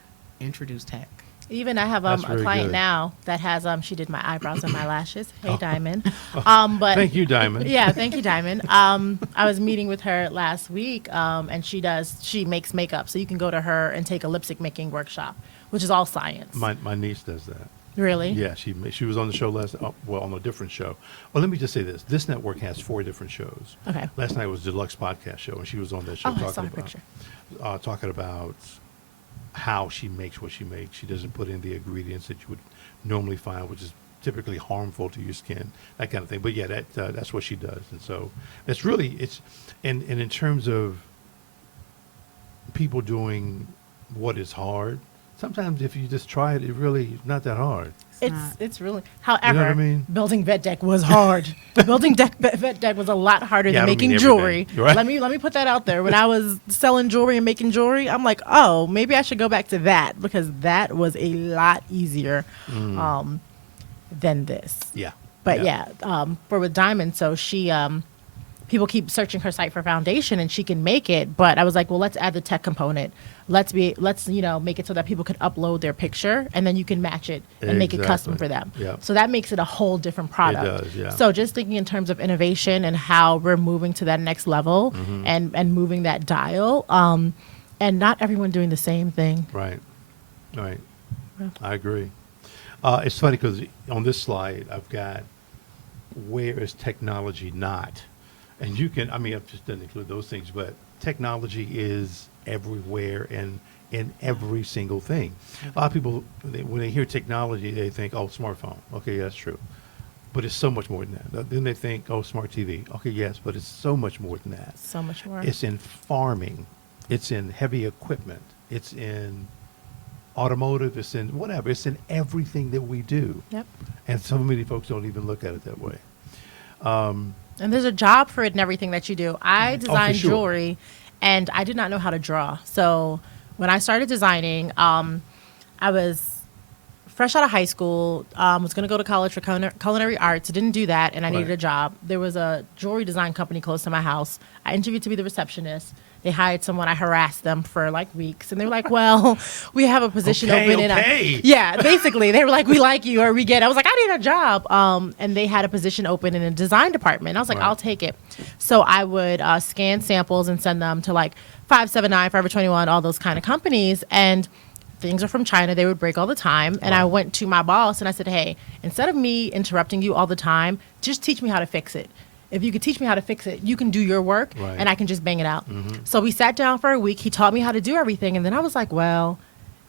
introduce tech. Even I have That's a very client good. now that has she did my eyebrows and my lashes. Hey, Diamond. But Thank you, Diamond. yeah, thank you, Diamond. I was meeting with her last week, and she makes makeup, so you can go to her and take a lipstick making workshop, which is all science. My niece does that. Really? Yeah, she was on the show on a different show. Well, let me just say this. This network has 4 different shows. Okay. Last night was Deluxe Podcast Show, and she was on that show Oh, I saw her picture. talking about how she makes what she makes. She doesn't put in the ingredients that you would normally find, which is typically harmful to your skin, that kind of thing. But yeah, that's what she does. And so it's really, and in terms of people doing what is hard, sometimes if you just try it, it really is not that hard. It's really. However, what I mean? building vet deck was hard. Building vet deck was a lot harder Yeah, I than don't mean making everything. jewelry. You're right. Let me put that out there. When I was selling jewelry and making jewelry, I'm like, oh, maybe I should go back to that because that was a lot easier than this. Yeah. But yeah, for with Diamond, so she, people keep searching her site for foundation and she can make it. But I was like, well, let's add the tech component. Let's make it so that people can upload their picture and then you can match it and make it custom for them. Yep. So that makes it a whole different product. It does, yeah. So just thinking in terms of innovation and how we're moving to that next level and moving that dial, and not everyone doing the same thing. Right. I agree. It's funny because on this slide, I've got where is technology not? And you can, I've just didn't include those things, but technology is everywhere and in every single thing. A lot of people, when they hear technology, they think, oh, smartphone. Okay, yeah, that's true. But it's so much more than that. Then they think, oh, smart TV. Okay, yes, but it's so much more than that. So much more. It's in farming. It's in heavy equipment. It's in automotive. It's in whatever. It's in everything that we do. Yep. And so many folks don't even look at it that way. And there's a job for it and everything that you do. I designed sure. jewelry, and I did not know how to draw. So when I started designing, I was fresh out of high school, was going to go to college for culinary arts. I didn't do that, and I needed Right. a job. There was a jewelry design company close to my house. I interviewed to be the receptionist. They hired someone. I harassed them for like weeks, and they were like, "Well, we have a position open." Okay. Yeah, basically, they were like, "We like you," or "We get." I was like, "I need a job," and they had a position open in a design department. I was like, Right. "I'll take it." So I would scan samples and send them to like 579, Forever 21, all those kind of companies, and things are from China. They would break all the time, and I Right. went to my boss and I said, "Hey, instead of me interrupting you all the time, just teach me how to fix it. If you could teach me how to fix it, you can do your work, Right. and I can just bang it out." So we sat down for a week. He taught me how to do everything, and then I was like, well,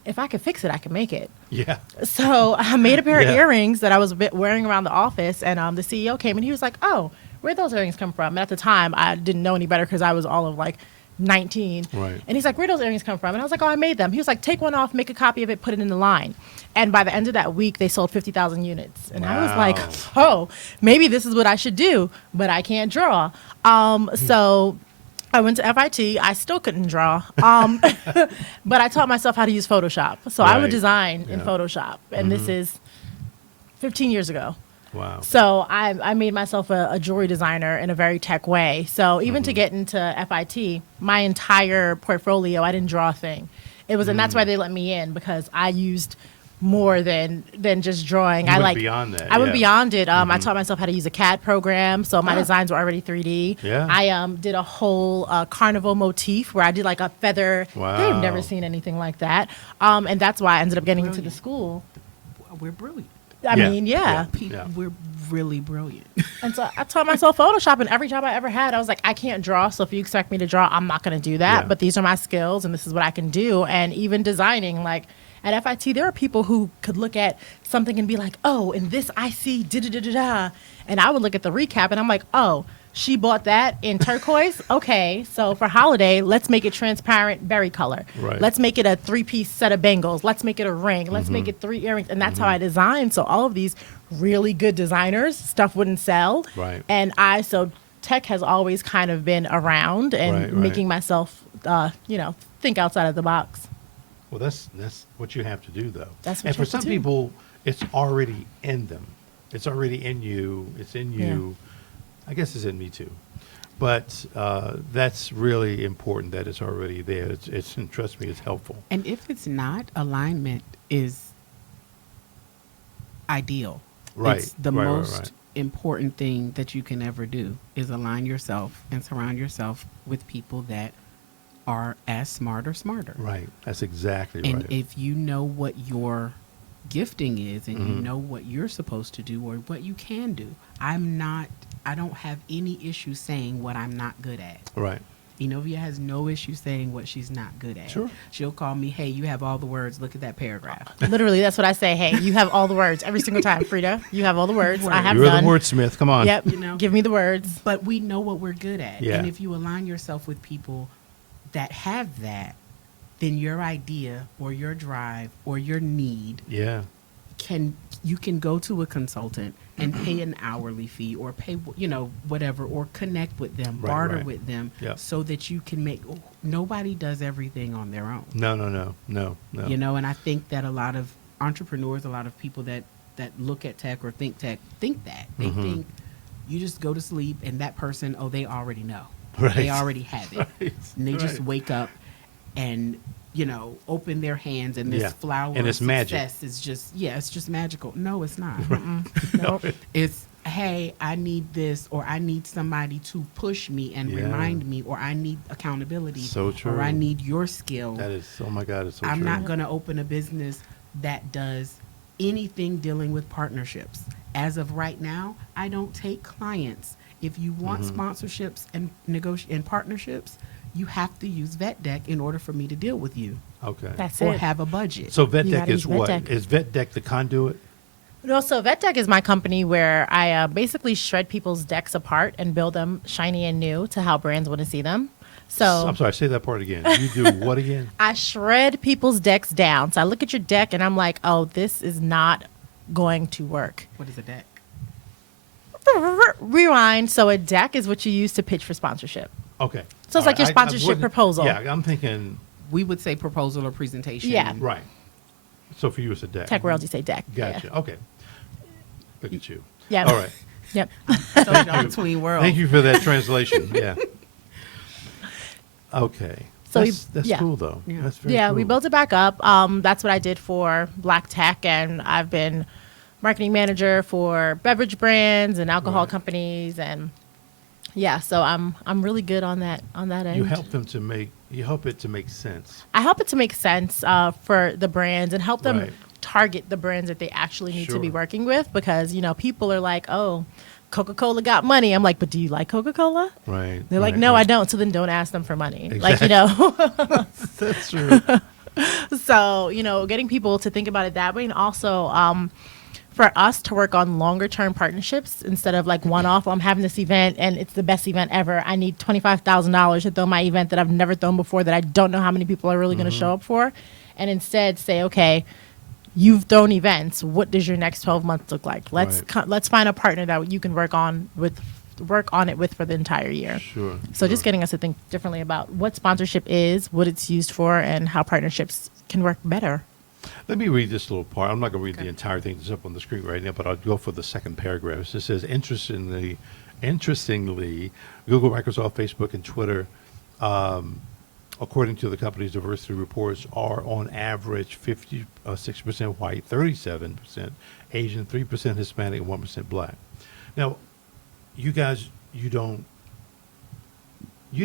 if I could fix it, I can make it. Yeah. So I made a pair Yeah. of earrings that I was wearing around the office, and the CEO came and he was like, "Oh, where'd those earrings come from?" And at the time, I didn't know any better because I was all of like 19. Right. And he's like, "Where'd those earrings come from?" And I was like, "Oh, I made them." He was like, "Take one off, make a copy of it, put it in the line." And by the end of that week, they sold 50,000 units. And I was like, Wow. oh, maybe this is what I should do, but I can't draw. So I went to FIT. I still couldn't draw. But I taught myself how to use Photoshop. So I would Right. design in Yeah. Photoshop. And this is 15 years ago. Wow. So I made myself a jewelry designer in a very tech way. So even to get into FIT, my entire portfolio, I didn't draw a thing. It was, and that's why they let me in, because I used more than just drawing. You I went like beyond that, I went yeah. beyond it. I taught myself how to use a CAD program, so my designs were already 3D. Yeah. I did a whole carnival motif where I did like a feather. Wow. They've never seen anything like that, and that's why I ended up getting into the Brilliant. school. We're brilliant. I Yeah. mean, Yeah. People, Yeah. we're really brilliant. And so I taught myself Photoshop, and every job I ever had, I was like, I can't draw, so if you expect me to draw, I'm not going to do that. Yeah. But these are my skills, and this is what I can do. And even designing, like at FIT, there are people who could look at something and be like, oh, in this I see da-da-da-da-da. And I would look at the recap, and I'm like, oh, she bought that in turquoise? Okay, so for holiday, let's make it transparent berry color. Right. Let's make it a 3-piece set of bangles. Let's make it a ring. Let's make it 3 earrings. And that's how I designed. So all of these really good designers, stuff wouldn't sell. Right. And so tech has always kind of been around and Right, right. making myself, think outside of the box. Well, that's what you have to do, though. That's what and you for have to some do. people, it's already in them. It's already in you. It's in you. I guess it's in me too. But that's really important that it's already there. It's and trust me, it's helpful. And if it's not, alignment is ideal. Right. It's the Right, right, most right. important thing that you can ever do is align yourself and surround yourself with people that are as smart or smarter. Right. That's exactly And right. if you know what your gifting is and you Mhm. know what you're supposed to do or what you can do, I don't have any issue saying what I'm not good at. Right. Enovia has no issue saying what she's not good at. Sure. She'll call me, hey, you have all the words. Look at that paragraph. Literally, that's what I say. Hey, you have all the words every single time, Freda. You have all the words. I have You're none. the wordsmith. Come on. Yep. You know? Give me the words. But we know what we're good at. Yeah. And if you align yourself with people that have that, then your idea or your drive or your need Yeah. you can go to a consultant and pay an hourly fee or pay whatever, or connect with them, Right, barter right. with them, Yep. so that you can make. Nobody does everything on their own. No. And I think that a lot of entrepreneurs, a lot of people that look at tech or think tech, think that they Mhm. think you just go to sleep and that person, they already know. Right. They already have it. Right. And they just Right. wake up and open their hands, and this Yeah. flower And of it's magic. success is just magical. No, it's not. Nope. It's, hey, I need this, or I need somebody to push me and Yeah. remind me, or I need accountability, So true. or I need your skill. That is, oh my God, it's so I'm true. not going to open a business that does anything dealing with partnerships. As of right now, I don't take clients. If you want Mhm. sponsorships and and partnerships, you have to use VetDeck in order for me to deal with you Okay. That's or it. have a budget. So You VetDeck gotta is use what? VetDeck. Is VetDeck the conduit? No, so VetDeck is my company where I basically shred people's decks apart and build them shiny and new to how brands want to see them. So I'm sorry, say that part again. You do what again? I shred people's decks down. So I look at your deck and I'm like, oh, this is not going to work. What is a deck? Rewind. So a deck is what you use to pitch for sponsorship. Okay. So it's like your sponsorship wasn't- proposal. Yeah, I'm thinking, We would say proposal or presentation. Yeah. right. So for you, it's a deck. Tech world, you say deck. Gotcha. Okay. Look at you. Yeah. All right. Yep. So y'all between worlds. Thank you for that translation. Yeah. Okay. So That's yeah. cool, though. Yeah. That's very Yeah, cool. we built it back up. That's what I did for Black Tech, and I've been marketing manager for beverage brands and alcohol Right. companies, and yeah, so I'm really good on that end. You help them to make, you help it to make sense. I help it to make sense for the brands and help them Right. target the brands that they actually need to be Sure. working with, because people are like, oh, Coca-Cola got money. I'm like, but do you like Coca-Cola? Right. They're like, right, no, I right. don't. So then don't ask them for money. Exactly. That's true. So, getting people to think about it that way. And also for us to work on longer term partnerships instead of like one off. I'm having this event and it's the best event ever. I need $25,000 to throw my event that I've never thrown before that I don't know how many people are really going to show up for. And instead say, okay, you've thrown events. What does your next 12 months look like? Let's let's find a partner that you can work on it with for the entire year. Sure. So just sure. getting us to think differently about what sponsorship is, what it's used for, and how partnerships can work better. Let me read this little part. I'm not going to read the entire thing that's up on the screen right now, but I'll go for the second paragraph. It says, interestingly, Google, Microsoft, Facebook, and Twitter, according to the company's diversity reports, are on average 56% white, 37% Asian, 3% Hispanic, and 1% black. Now, you guys, you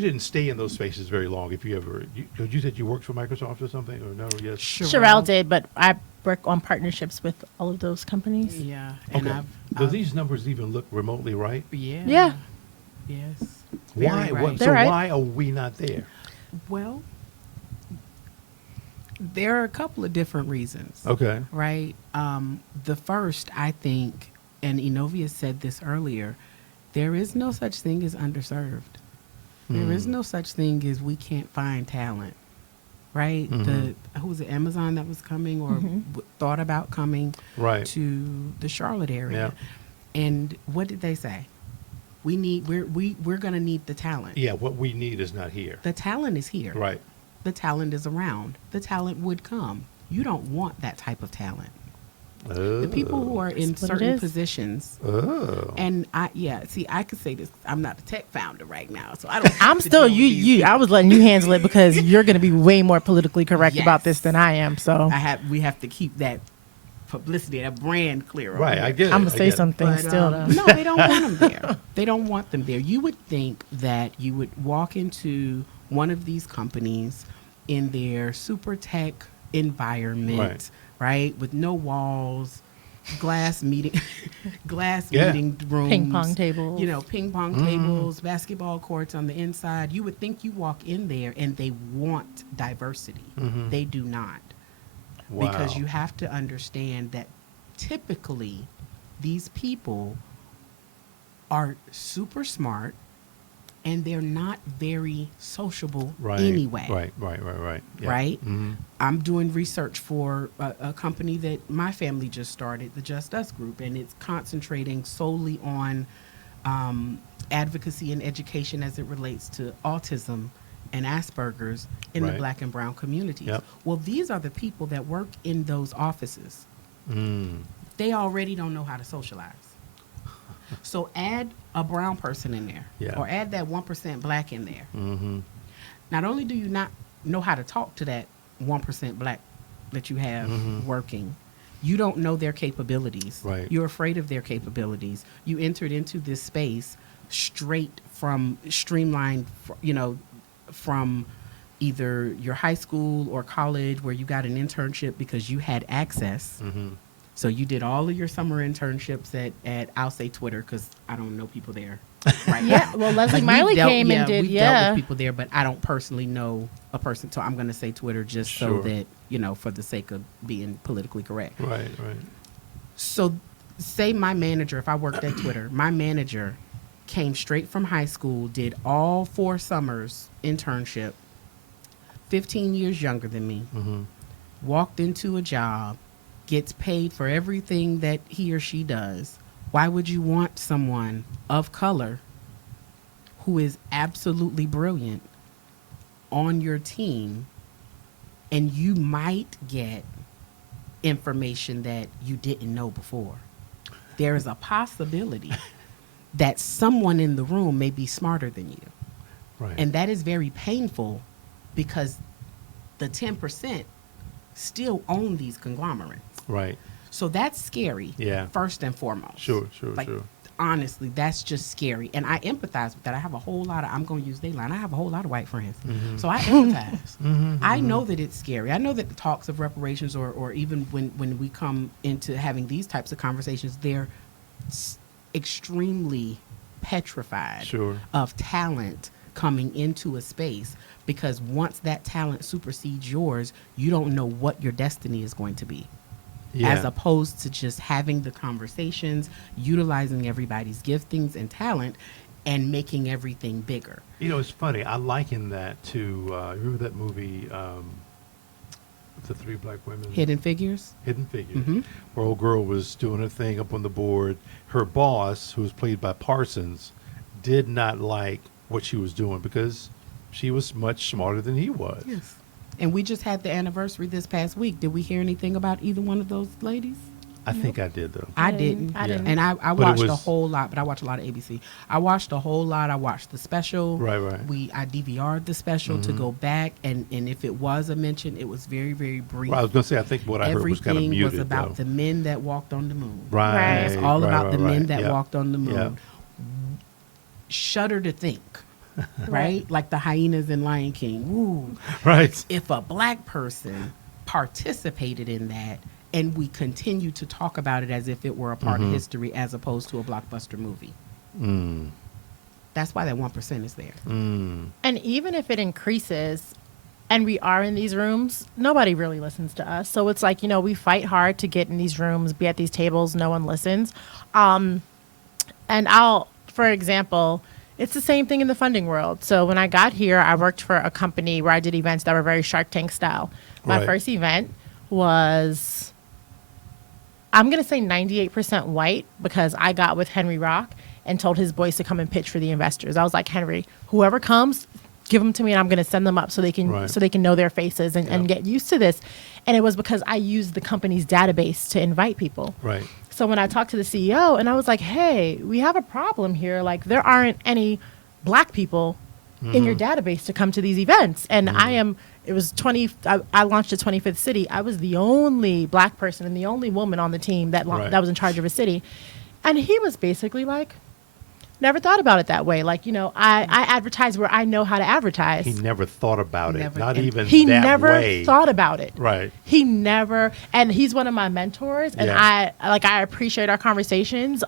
didn't stay in those spaces very long. If you ever, you said you worked for Microsoft or something, or no? Yes. Sherelle did, but I work on partnerships with all of those companies. Yeah. And Okay. Do these numbers even look remotely right? yeah. Yeah. Yes. Why? Very right. So They're right. why are we not there? Well, there are a couple of different reasons. Okay. Right? The first, I think, and Enovia said this earlier, there is no such thing as underserved. There is no such thing as we can't find talent. Right? Mhm. Who was it, Amazon that was coming or thought about coming Right. to the Charlotte area. And what did they say? We're gonna need the talent. Yeah. What we need is not here. The talent is here. Right. The talent is around. The talent would come. You don't want that type of talent. The people who are in That's what it certain is. positions. Oh. And I could say this. I'm not a tech founder right now, so I don't. have I'm to still deal with these you. I was letting you handle it because you're going to be way more politically correct about this Yes. than I am. So We have to keep that publicity, that brand clear. over Right, here. I get it. I'm I gonna say get it. something But, still though. no, they don't want them there. They don't want them there. You would think that you would walk into one of these companies in their super tech environment, right? With no walls, glass meeting Yeah. meeting rooms, Ping pong tables. ping pong tables, basketball courts on the inside. You would think you walk in there and they want diversity. They do not. Because Wow. you have to understand that typically these people are super smart and they're not very sociable Right. anyway. Right. Yeah. Right? Mm-hmm. I'm doing research for a company that my family just started, the Just Us Group, and it's concentrating solely on advocacy and education as it relates to autism and Asperger's in the Right. Black and brown communities. Yep. Well, these are the people that work in those offices. Mm. They already don't know how to socialize. So add a brown person in there, Yeah. or add that 1% black in there. Mm-hmm. Not only do you not know how to talk to that 1% black that you have working, you don't know their capabilities. Right. You're afraid of their capabilities. You entered into this space straight from streamlined, from either your high school or college where you got an internship because you had access. Mm-hmm. So you did all of your summer internships at I'll say Twitter because I don't know people there right Yeah, now. well, Leslie Like, Miley we've dealt- came and did, we've dealt yeah. with people there, but I don't personally know a person. So I'm going to say Twitter just Sure. so that, for the sake of being politically correct. Right. So say my manager, if I worked at Twitter, my manager came straight from high school, did all 4 summers internship, 15 years younger than me, Mm-hmm. walked into a job, gets paid for everything that he or she does. Why would you want someone of color who is absolutely brilliant on your team and you might get information that you didn't know before? There is a possibility that someone in the room may be smarter than you. Right. And that is very painful because the 10% still own these conglomerates. Right. So that's scary. Yeah. First and foremost. Sure. Like, honestly, that's just scary. And I empathize with that. I have a whole lot of, I'm going to use their line, I have a whole lot of white friends. So I empathize. I know that it's scary. I know that the talks of reparations or even when we come into having these types of conversations, they're extremely petrified Sure. of talent coming into a space, because once that talent supersedes yours, you don't know what your destiny is going to be. Yeah. As opposed to just having the conversations, utilizing everybody's giftings and talent, and making everything bigger. It's funny. I liken that to remember that movie, with the 3 black women, Hidden Figures. Hidden Figures, Mhm. where old girl was doing her thing up on the board. Her boss, who was played by Parsons, did not like what she was doing because she was much smarter than he was. Yes. And we just had the anniversary this past week. Did we hear anything about either one of those ladies? I think I did though. I didn't. I didn't. And I But it watched a was- whole lot, but I watch a lot of ABC. I watched a whole lot. I watched the special. Right. I DVR'd the special to go back, and if it was a mention, it was very, very brief. Well, I was gonna say I think what I heard was kind of Everything muted was about though. the men that walked on the moon. Right. It's all right, about right, the men right. that Yep. walked on the moon. Yep. Shudder to think, right? Like the hyenas in Lion King. Woo. Right. If a black person participated in that, and we continue to talk about it as if it were a part of history as opposed to a blockbuster movie. Mm. That's why that 1% is there. Mm. And even if it increases and we are in these rooms, nobody really listens to us. So it's like, we fight hard to get in these rooms, be at these tables, no one listens. And for example, it's the same thing in the funding world. So when I got here, I worked for a company where I did events that were very Shark Tank style. My Right. first event was, I'm going to say 98% white, because I got with Henry Rock and told his boys to come and pitch for the investors. I was like, Henry, whoever comes, give them to me and I'm going to send them up so they can Right. know their faces and Yep. get used to this. And it was because I used the company's database to invite people. Right. So when I talked to the CEO and I was like, hey, we have a problem here. Like, there aren't any black people in your database to come to these events. And it was I launched a 25th city. I was the only black person and the only woman on the team that was in charge of a city. And he was basically like, never thought about it that way. Like, I advertise where I know how to advertise. He never thought about it. Never. Not even He that never way. thought about it. Right. He never, and he's one of my mentors, and Yeah. I appreciate our conversations.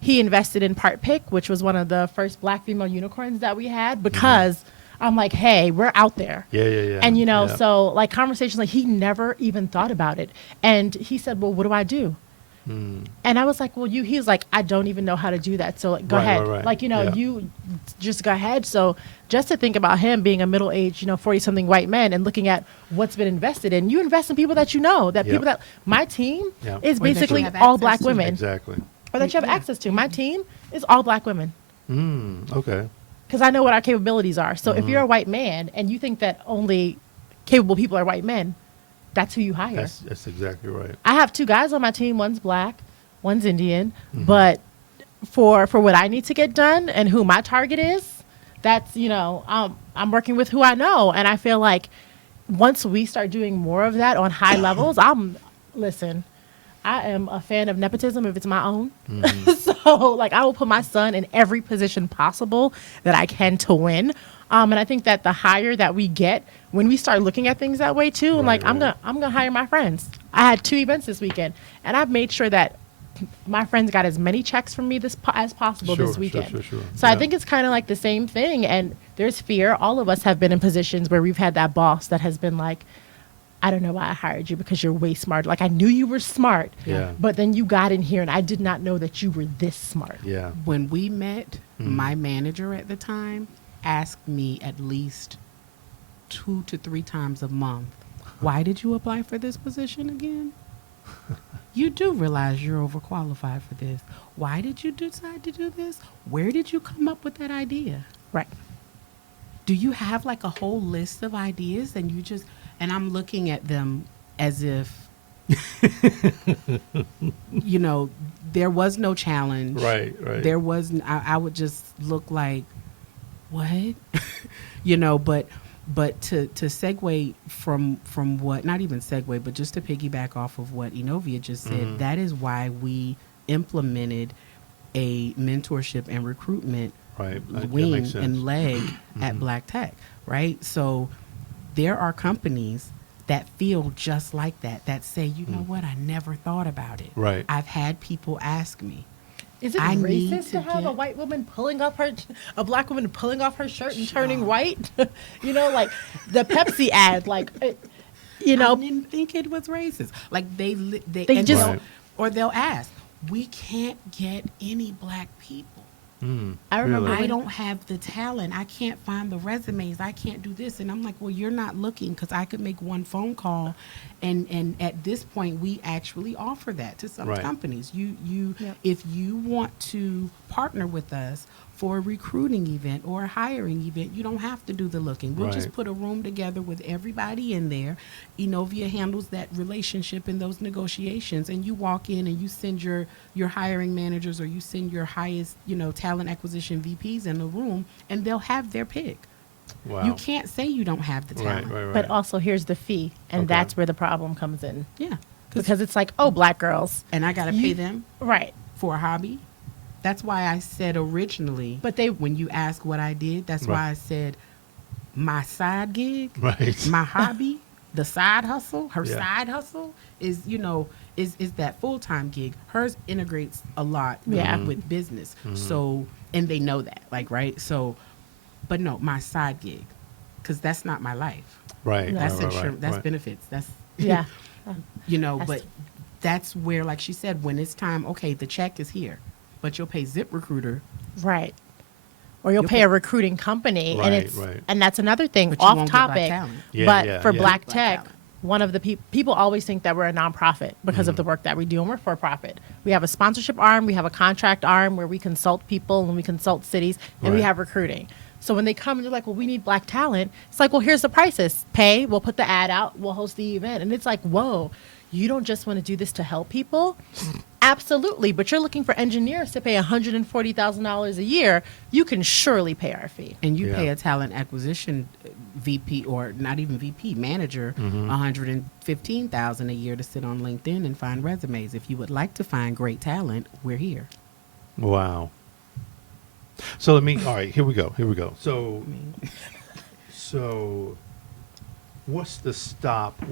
He invested in Part Pick, which was one of the first black female unicorns that we had, because I'm like, hey, we're out there. Yeah. And so like conversations, like he never even thought about it. And he said, well, what do I do? And I was like, well, he's like, I don't even know how to do that. So like, go ahead. Right. Like, Yeah. you just go ahead. So just to think about him being a middle-aged, 40-something white man and looking at what's been invested in, you invest in people that people that, my team Yeah. is Or that you basically have all access black to. women. Exactly. Or that you have access to. My team is all black women. Okay. Because I know what our capabilities are. So if you're a white man and you think that only capable people are white men, that's who you hire. That's exactly right. I have 2 guys on my team. One's black, one's Indian. But for what I need to get done and who my target is, that's, I'm working with who I know. And I feel like once we start doing more of that on high levels, listen, I am a fan of nepotism if it's my own. So like I will put my son in every position possible that I can to win. And I think that the higher that we get, when we start looking at things that way too, I'm Right, like, I'm gonna hire my friends. I had 2 events this weekend, and I've made sure that my friends got as many checks from me as possible this weekend. Sure. So I think it's kind of like the same thing. And there's fear. All of us have been in positions where we've had that boss that has been like, I don't know why I hired you because you're way smart. Like I knew you were smart, Yeah. but then you got in here and I did not know that you were this smart. Yeah. When we met, my manager at the time asked me at least 2 to 3 times a month, why did you apply for this position again? You do realize you're overqualified for this. Why did you decide to do this? Where did you come up with that idea? Right. Do you have like a whole list of ideas and and I'm looking at them as if, there was no challenge. Right. There was, I would just look like, what? But to segue from what, not even segue, but just to piggyback off of what Enovia just said, that is why we implemented a mentorship and recruitment Right. That wing makes sense. and leg at Black Tech, right? So there are companies that feel just like that say, you know what, I never thought about it. Right. I've had people ask me, Is it I need racist to to have a get- white woman a black woman pulling off her shirt and turning white? Like the Pepsi ad, like, I didn't think it was racist. Like they and just- Right. or they'll ask, we can't get any black people. I remember Really? I don't have the talent. I can't find the resumes. I can't do this. And I'm like, well, you're not looking, because I could make one phone call. And at this point, we actually offer that to some Right. companies. Yep. If you want to partner with us for a recruiting event or a hiring event, you don't have to do the looking. We'll just Right. put a room together with everybody in there. Enovia handles that relationship and those negotiations. And you walk in and you send your hiring managers, or you send your highest, talent acquisition VPs in the room, and they'll have their pick. Wow. You can't say you don't have the talent. Right. But also here's the fee, and Okay. that's where the problem comes in. Yeah. Because it's like, oh, black girls. And I got to pay them Right. for a hobby. That's why I said originally, But they when you ask what I did, that's Right. why I said my side gig, Right. my hobby, the side hustle, her Yeah. side hustle is that full-time gig. Hers integrates a lot Yeah. with business. So, and they know that, like, right? So, but no, my side gig, because that's not my life. Right. That's right, insurance. right, That's right. benefits. That's yeah. but That's- that's where, like she said, when it's time, okay, the check is here, but you'll pay ZipRecruiter, Right. Or you'll You'll pay pay- a recruiting company, Right, and it's right. and that's another thing but you off won't get black topic. talent. Yeah, but yeah, for yeah. Black Black Tech, talent. one of the people always think that we're a nonprofit because of the work that we do, and we're for profit. We have a sponsorship arm, we have a contract arm where we consult people and we consult cities, and we Right. have recruiting. So when they come and they're like, well, we need Black talent, it's like, well, here's the prices. Pay, we'll put the ad out, we'll host the event. And it's like, whoa, you don't just want to do this to help people? Absolutely. But you're looking for engineers to pay $140,000 a year. You can surely pay our fee. And you Yeah. pay a talent acquisition VP, or not even VP, manager, $115,000 a year to sit on LinkedIn and find resumes. If you would like to find great talent, we're here. Wow. So all right, here we go. So what's to stop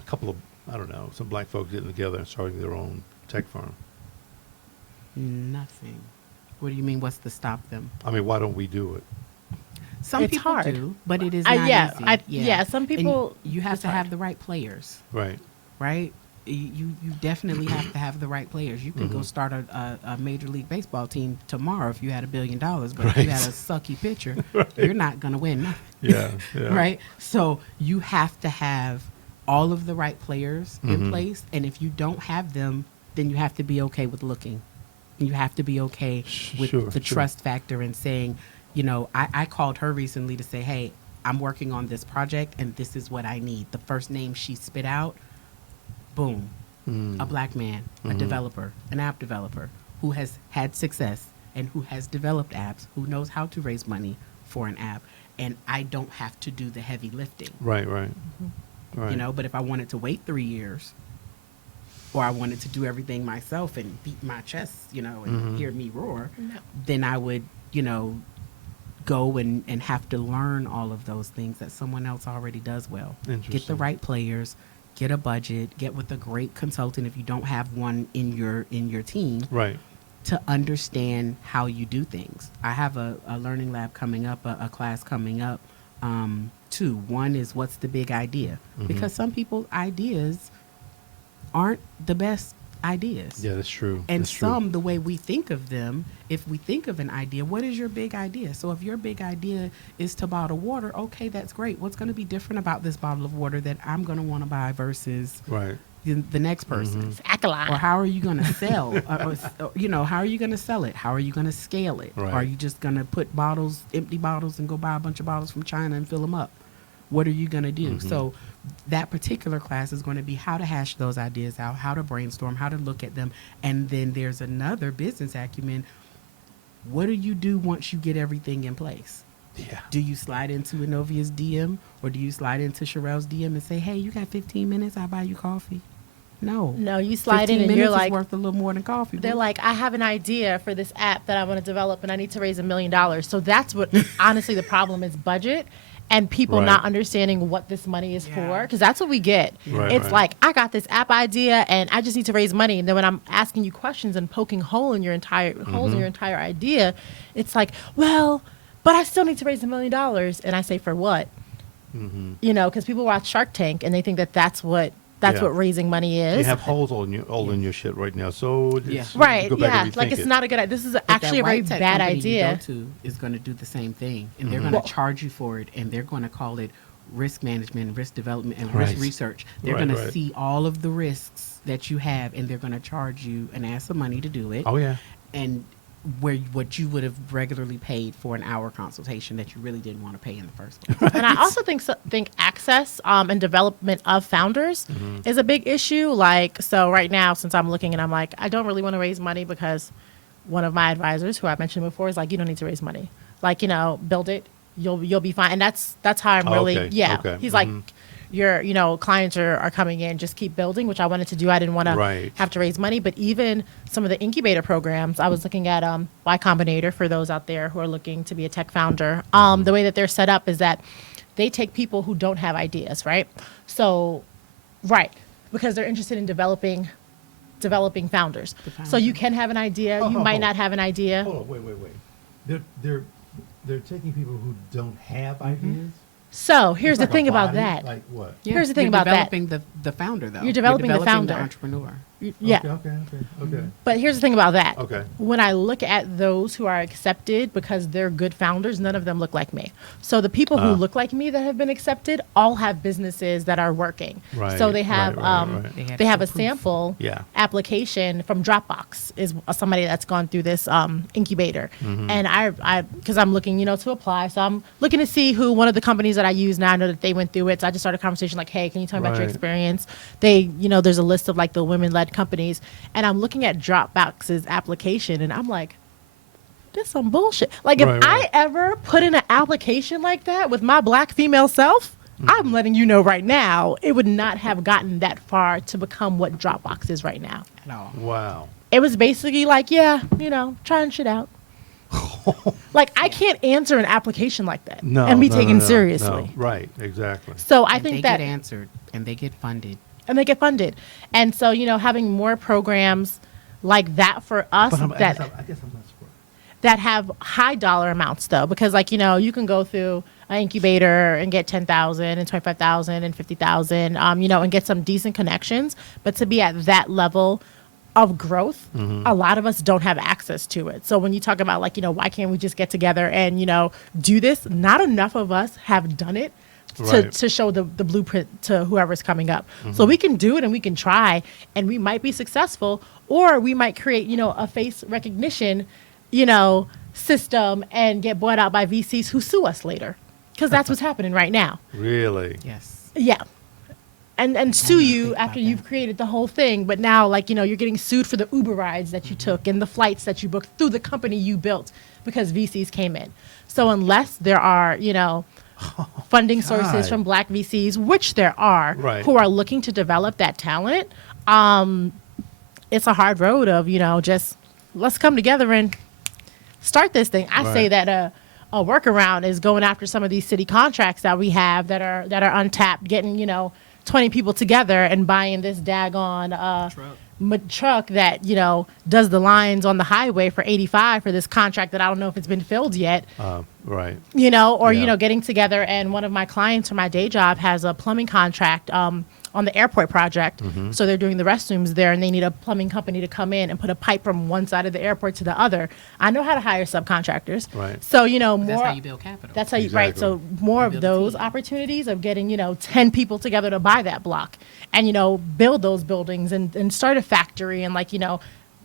a couple of, I don't know, some Black folks getting together and starting their own tech firm? Nothing. What do you mean? What's to stop them? I mean, why don't we do it? Some It's people hard. do, but it is I- not yeah, easy. yeah, some And people- you have it's to hard. have the right players, Right. right? You definitely have to have the right players. You can go start a Major League Baseball team tomorrow if you had $1 billion, but if you had a sucky pitcher, you're not going to win nothing. Yeah. Right? So you have to have all of the right players in place, and if you don't have them, then you have to be okay with looking. You have to be okay with Sure, the sure. trust factor and saying, you know, I called her recently to say, hey, I'm working on this project and this is what I need. The first name she spit out, boom, a Black man, a developer, an app developer who has had success and who has developed apps, who knows how to raise money for an app. And I don't have to do the heavy lifting. Right. You know, but if I wanted to wait 3 years, or I wanted to do everything myself and beat my chest, you know, and hear me roar, then I would, you know, go and have to learn all of those things that someone else already does well. Get the Interesting. right players, get a budget, get with a great consultant if you don't have one in your team, Right. to understand how you do things. I have a learning lab coming up, a class coming up. Two. One is, what's the big idea? Because some people's ideas aren't the best ideas. Yeah, that's true. And That's true. some, the way we think of them, if we think of an idea, what is your big idea? So if your big idea is to bottle water, okay, that's great. What's going to be different about this bottle of water that I'm going to want to buy versus Right. the next person? Acolyte. Or how are you going to sell? or, you know, how are you going to sell it? How are you going to scale it? Right. Or are you just going to put bottles, empty bottles, and go buy a bunch of bottles from China and fill them up? What are you going to do? So that particular class is going to be how to hash those ideas out, how to brainstorm, how to look at them. And then there's another business acumen. What do you do once you get everything in place? Yeah. Do you slide into Enovia's DM, or do you slide into Sherelle's DM and say, hey, you got 15 minutes, I'll buy you coffee? No. No, you slide 15 in and minutes you're is like, worth a little more than coffee. they're boo. like, I have an idea for this app that I want to develop and I need to raise $1 million. So that's what, honestly, the problem is budget and people Right. not understanding what this money is for. Yeah. Because that's what we get. Right, It's right. like, I got this app idea and I just need to raise money. And then when I'm asking you questions and poking holes in your entire idea, it's like, well, but I still need to raise $1 million. And I say, for what? You know, because people watch Shark Tank and they think that that's what Yeah. raising money You is. have holes all in your shit right now. So it's, Yeah. Right, go back yeah. and Like, rethink it's it. not a good idea. This is But actually a that very white tech bad company idea. You go to is going to do the same thing, and they're Mm-hmm. going to charge you for it, and they're going to call it risk management, risk development, and Right. risk research. They're Right, going to right. see all of the risks that you have, and they're going to charge you an ass of money to do it. Oh yeah. And what you would have regularly paid for an hour consultation that you really didn't want to pay in the first place. And I also think access and development of founders is a big issue. Like, so right now, since I'm looking and I'm like, I don't really want to raise money because one of my advisors, who I mentioned before, is like, you don't need to raise money. Like, you know, build it, you'll be fine. And that's how I'm Oh, really, okay, yeah. okay, He's like, your, you know, clients are coming in, just keep building, which I wanted to do. I didn't want Right. to have to raise money, but even some of the incubator programs, I was looking at Y Combinator for those out there who are looking to be a tech founder. The way that they're set up is that they take people who don't have ideas, right? So, right, because they're interested in developing founders. So you can have an idea, you might not have an idea. Hold on, wait. They're taking people who don't have ideas. So here's the Like a thing about body? that. Like what? Here's the thing You're about that. developing the founder, though. You're developing the founder. entrepreneur. Yeah. Okay. But here's the thing about that. Okay. When I look at those who are accepted because they're good founders, none of them look like me. So the people who look like me that have been accepted all have businesses that are working. Right, So they have right. they have a some proof. sample Yeah. application from Dropbox is somebody that's gone through this incubator. And I because I'm looking, to apply. So I'm looking to see who one of the companies that I use now, I know that they went through it. So I just started a conversation like, hey, can you tell me about your Right. experience? They, there's a list of like the women-led companies, and I'm looking at Dropbox's application, and I'm like, this some bullshit. Like, if Right, I right. ever put in an application like that with my black female self, I'm letting you know right now, it would not have gotten that far to become what Dropbox is right now. At all. Wow. It was basically like, trying shit out. Like, I can't answer an application like that No. and be no, taken no, no, seriously. no. Right. Exactly. So I And think they that get answered and they get funded. and they get funded. And so, having more programs like that for us But I guess that I'm not supportive. that have high dollar amounts though, because you can go through an incubator and get 10,000 and 25,000 and 50,000, and get some decent connections. But to be at that level of growth, a lot of us don't have access to it. So when you talk about why can't we just get together and, do this? Not enough of us have done it Right. to show the blueprint to whoever's coming up. So we can do it and we can try and we might be successful, or we might create, a face recognition, system and get bought out by VCs who sue us later. Because that's what's happening right now. Really? Yes. Yeah. And sue didn't you think after about you've that. created the whole thing. But now, you're getting sued for the Uber rides that you took and the flights that you booked through the company you built because VCs came in. So unless there are, funding sources God. from black VCs, which there are, Right. who are looking to develop that talent, it's a hard road of, just let's come together and start this thing. I say Right. that a workaround is going after some of these city contracts that we have that are untapped, getting 20 people together and buying this daggone truck that does the lines on the highway for 85 for this contract that I don't know if it's been filled yet. Right. Or Yeah. getting together, and one of my clients for my day job has a plumbing contract on the airport project. So they're doing the restrooms there, and they need a plumbing company to come in and put a pipe from one side of the airport to the other. I know how to hire subcontractors. Right. So But more. that's how you build capital. That's how you right. Exactly. So more You of build a those team. opportunities of getting 10 people together to buy that block, and build those buildings and start a factory and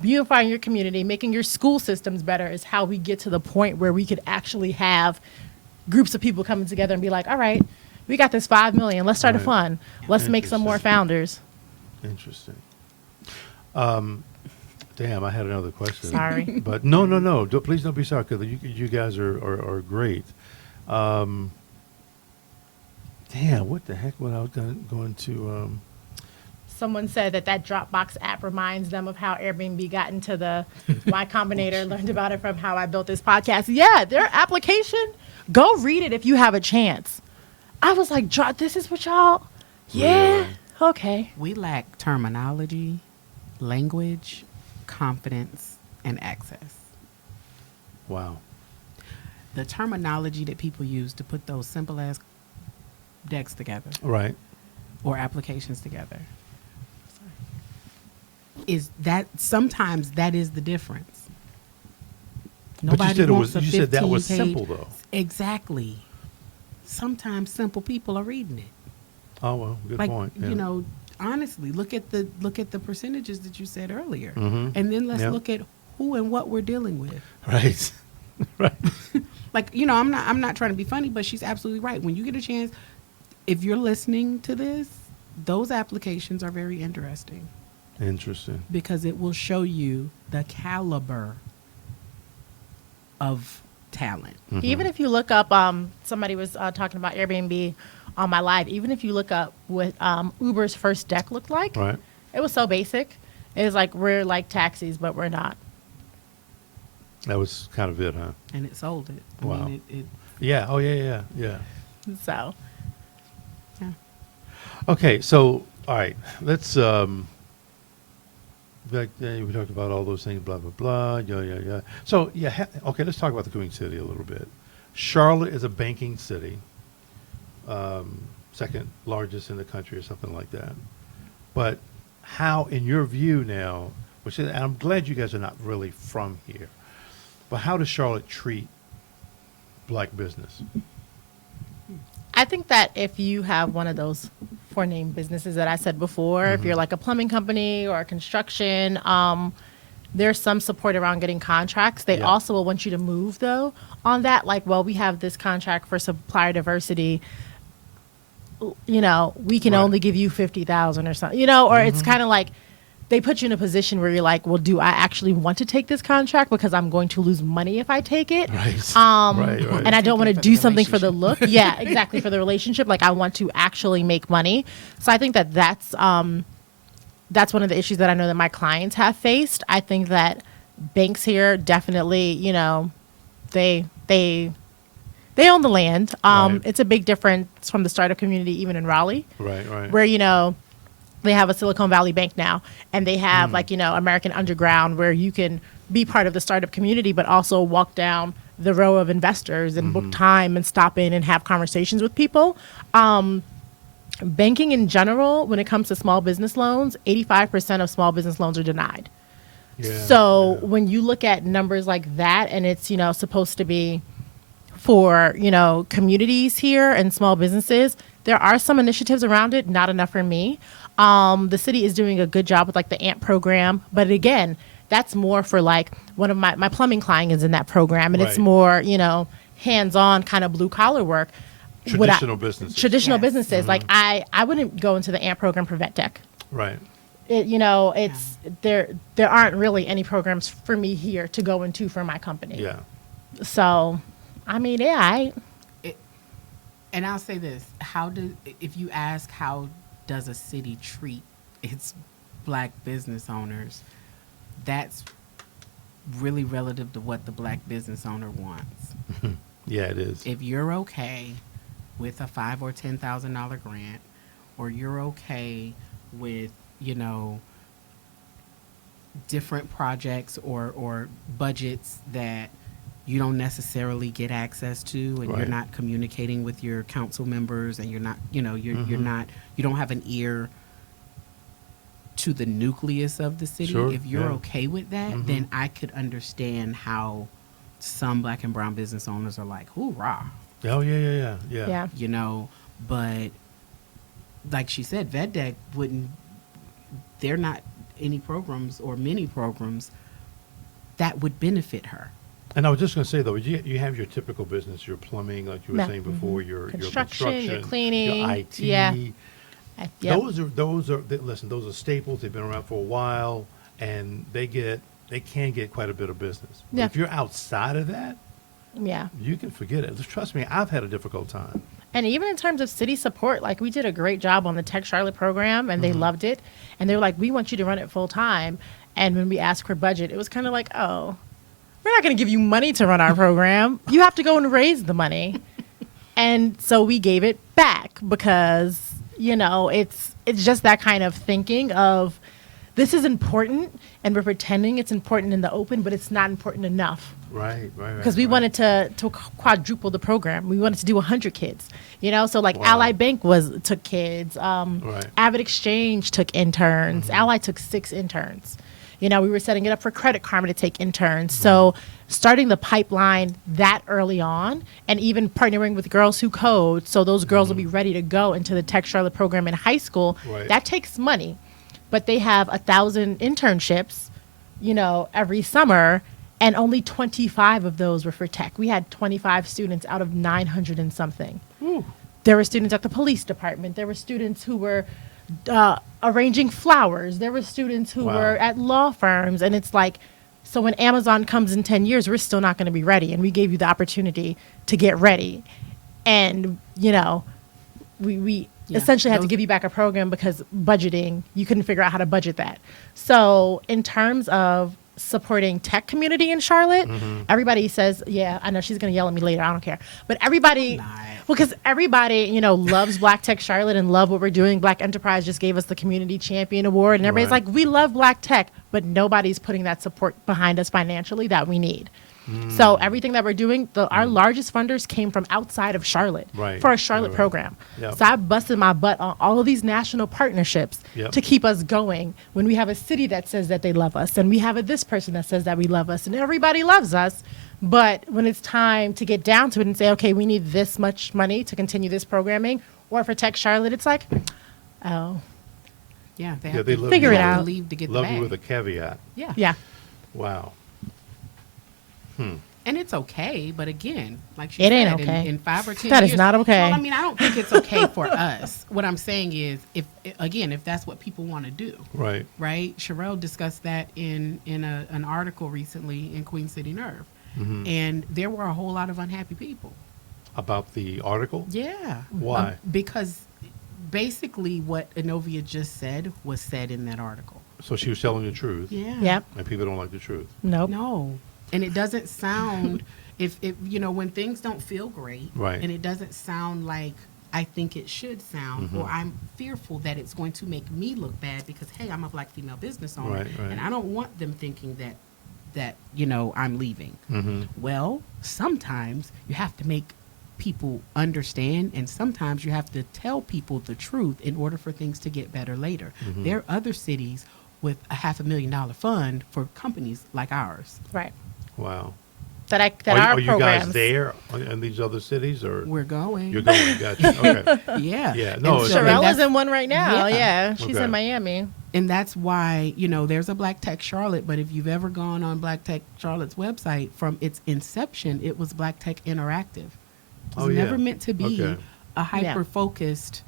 beautifying your community, making your school systems better is how we get to the point where we could actually have groups of people coming together and be like, all right, we got this 5 million. Let's start a Right. fund. Let's make some more Interesting. founders. Interesting. Damn, I had another question. Sorry. But no. Please don't be sorry, because you guys are great. Damn, what the heck was I going to? Someone said that Dropbox app reminds them of how Airbnb got into the Y Combinator, learned about it from how I built this podcast. Yeah, their application, go read it if you have a chance. I was like, this is what y'all, yeah, Really? okay. We lack terminology, language, confidence, and access. Wow. The terminology that people use to put those simple ass decks together Right. or applications together is that sometimes that is the difference. But you said wants a you said that was 15-page simple though. Exactly. Sometimes simple people are reading it. Oh well, good Like point. Yeah. Honestly, look at the percentages that you said earlier, Mhm. and then let's Yep. look at who and what we're dealing with. Right. Right. Like I'm not trying to be funny, but she's absolutely right. When you get a chance, if you're listening to this, those applications are very interesting Interesting. because it will show you the caliber of talent. Even if you look up, somebody was talking about Airbnb on my live. Even if you look up what Uber's first deck looked like, Right. it was so basic. It was like, we're like taxis, but we're not. That was kind of it, huh? And it sold it. I Wow. mean, it Yeah. Oh yeah. So yeah. Okay. So all right. Let's we talked about all those things. Blah blah blah. Yeah. So yeah. Okay. Let's talk about the Queen City a little bit. Charlotte is a banking city. Second largest in the country or something like that. But how, in your view now, which is, and I'm glad you guys are not really from here, but how does Charlotte treat black business? I think that if you have one of those 4 name businesses that I said before, if you're like a plumbing company or a construction, there's some support around getting contracts. They Yeah. also will want you to move though on that. Like, well, we have this contract for supplier diversity. You know, we can Right. only give you 50,000 or something. You know, or it's kind of like they put you in a position where you're like, well, do I actually want to take this contract because I'm going to lose money if I take it? Right. Right. Right. And I don't want to For the do something for the relationship. look. Yeah, exactly. For the relationship. Like, I want to actually make money. So I think that that's one of the issues that I know that my clients have faced. I think that banks here definitely, you know, they own the land. Right. It's a big difference from the startup community, even in Raleigh, Right. Right. where, you know, they have a Silicon Valley Bank now, and they have like, you know, American Underground, where you can be part of the startup community, but also walk down the row of investors and book time and stop in and have conversations with people. Banking in general, when it comes to small business loans, 85% of small business loans are denied. Yeah, So yeah. when you look at numbers like that, and it's, you know, supposed to be for, you know, communities here and small businesses, there are some initiatives around it, not enough for me. The city is doing a good job with like the AMP program, but again, that's more for like one of my plumbing client is in that program, and it's Right. more, you know, hands-on kind of blue collar work. Would I- Traditional businesses. Traditional Yes. businesses. Like I wouldn't go into the AMP program for vet tech. Right. You know, it's there aren't really any programs for me here to go into for my company. Yeah. So, I mean, yeah, And I'll say this: if you ask how does a city treat its black business owners, that's really relative to what the black business owner wants. Yeah, it is. If you're okay with a $5,000 or $10,000 grant, or you're okay with, you know, different projects or budgets that you don't necessarily get access to, and you're Right. not communicating with your council members, and you're not, you know, you're not, you don't have an ear to the nucleus of the city. Sure, If you're yeah. okay with that, then I could understand how some black and brown business owners are like, hoorah, Oh, yeah. yeah. you know. But like she said, VetDeck wouldn't, they're not any programs or many programs that would benefit her. And I was just going to say, though, you have your typical business, your plumbing, like you were Yeah. saying before, your Construction, construction, your cleaning, your IT. yeah. Yep. Those are listen, those are staples. They've been around for a while, and they can get quite a bit of business. But Yeah. if you're outside of that, Yeah. you can forget it. Trust me, I've had a difficult time. And even in terms of city support, like we did a great job on the Tech Charlotte program, and they loved it. And they were like, we want you to run it full time. And when we asked for budget, it was kind of like, oh, we're not going to give you money to run our program. You have to go and raise the money. And so we gave it back because, you know, it's just that kind of thinking of this is important, and we're pretending it's important in the open, but it's not important enough. Right. Because we wanted to quadruple the program. We wanted to do 100 kids, you know. So like Wow. Ally Bank took kids. Avid Exchange took interns. Ally took 6 interns. You know, we were setting it up for Credit Karma to take interns. So starting the pipeline that early on, and even partnering with Girls Who Code, so those girls will be ready to go into the Tech Charlotte program in high school. Right. That takes money, but they have 1,000 internships, you know, every summer. And only 25 of those were for tech. We had 25 students out of 900 and something. There were students at the police department. There were students who were arranging flowers. There were students who Wow. were at law firms. And it's like, so when Amazon comes in 10 years, we're still not going to be ready. And we gave you the opportunity to get ready. And, you know, we Yeah, essentially had to those- give you back a program because budgeting, you couldn't figure out how to budget that. So in terms of supporting tech community in Charlotte, everybody says, yeah, I know she's going to yell at me later. I don't care. But everybody, Not. because everybody, you know, loves Black Tech Charlotte and love what we're doing. Black Enterprise just gave us the Community Champion Award. And everybody's Right. like, we love Black Tech, but nobody's putting that support behind us financially that we need. So everything that we're doing, our largest funders came from outside of Charlotte Right. for a Charlotte Right. program. Yep. So I busted my butt on all of these national partnerships Yep. to keep us going when we have a city that says that they love us, and we have this person that says that we love us, and everybody loves us. But when it's time to get down to it and say, okay, we need this much money to continue this programming or protect Charlotte, it's like, oh, Yeah, they Yeah, have they to love Figure you it with- out. leave to get Love the you bag. with a caveat. Yeah. yeah. Wow. And it's okay, but again, like she It ain't said, okay. in 5 or 10 That years. is not okay. Well, I mean, I don't think it's okay for us. What I'm saying is, if that's what people want to do, Right. right? Sherelle discussed that in an article recently in Queen City Nerve, Mm-hmm. and there were a whole lot of unhappy people. About the article? Yeah. Why? Because basically what Enovia just said was said in that article. So she was telling the truth. Yeah. Yep. And people don't like the truth. Nope. No. And it doesn't sound if when things don't feel great, Right. and it doesn't sound like I think it should sound, or I'm fearful that it's going to make me look bad because hey, I'm a black female business owner, Right, right. and I don't want them thinking that I'm leaving. Mm-hmm. Well, sometimes you have to make people understand, and sometimes you have to tell people the truth in order for things to get better later. Mm-hmm. There are other cities with a $500,000 fund for companies like ours. Right. Wow. That Are our you programs. guys there in these other cities, or We're going. you're going? Gotcha. Okay. Yeah. Yeah, no, And it's- so- and Sherelle is that's- in one right now. Yeah. Yeah. She's Okay. in Miami. And that's why, there's a Black Tech Charlotte, but if you've ever gone on Black Tech Charlotte's website, from its inception, it was Black Tech Interactive. It was Oh, yeah. never meant to be Okay. a hyper-focused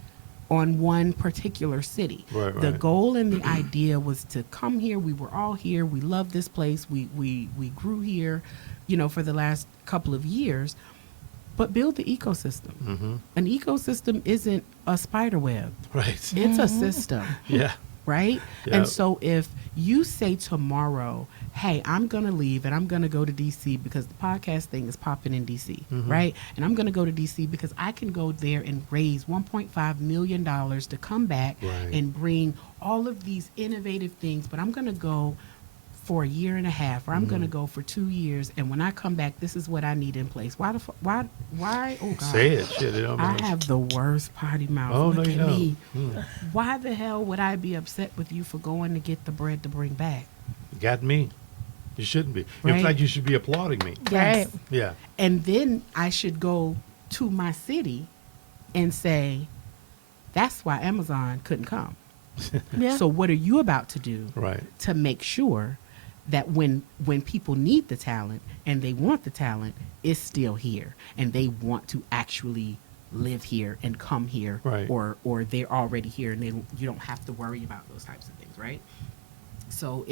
on one particular city. Right, The right. goal and the idea was to come here. We were all here. We love this place. We grew here, for the last couple of years, but build the ecosystem. Mm-hmm. An ecosystem isn't a spider web. Right. It's a system. Yeah. Right? Yeah. And so if you say tomorrow, hey, I'm going to leave and I'm going to go to DC because the podcast thing is popping in DC, Mm-hmm. right? And I'm going to go to DC because I can go there and raise $1.5 million to come back Right. and bring all of these innovative things, but I'm going to go for a year and a half, or I'm going Mm-hmm. to go for 2 years, and when I come back, this is what I need in place. Why? Oh God! Say it. Shit. It don't I matter. have the worst potty mouth. Oh, Look no, you at don't. me. Mm. Why the hell would I be upset with you for going to get the bread to bring back? Got me. You shouldn't be. In Right. fact, you should be applauding me. Right. Yeah. And then I should go to my city and say, that's why Amazon couldn't come. Yeah. So what are you about to do Right. to make sure that when people need the talent and they want the talent, it's still here and they want to actually live here and come here, Right. or they're already here and you don't have to worry about those types of things, right? So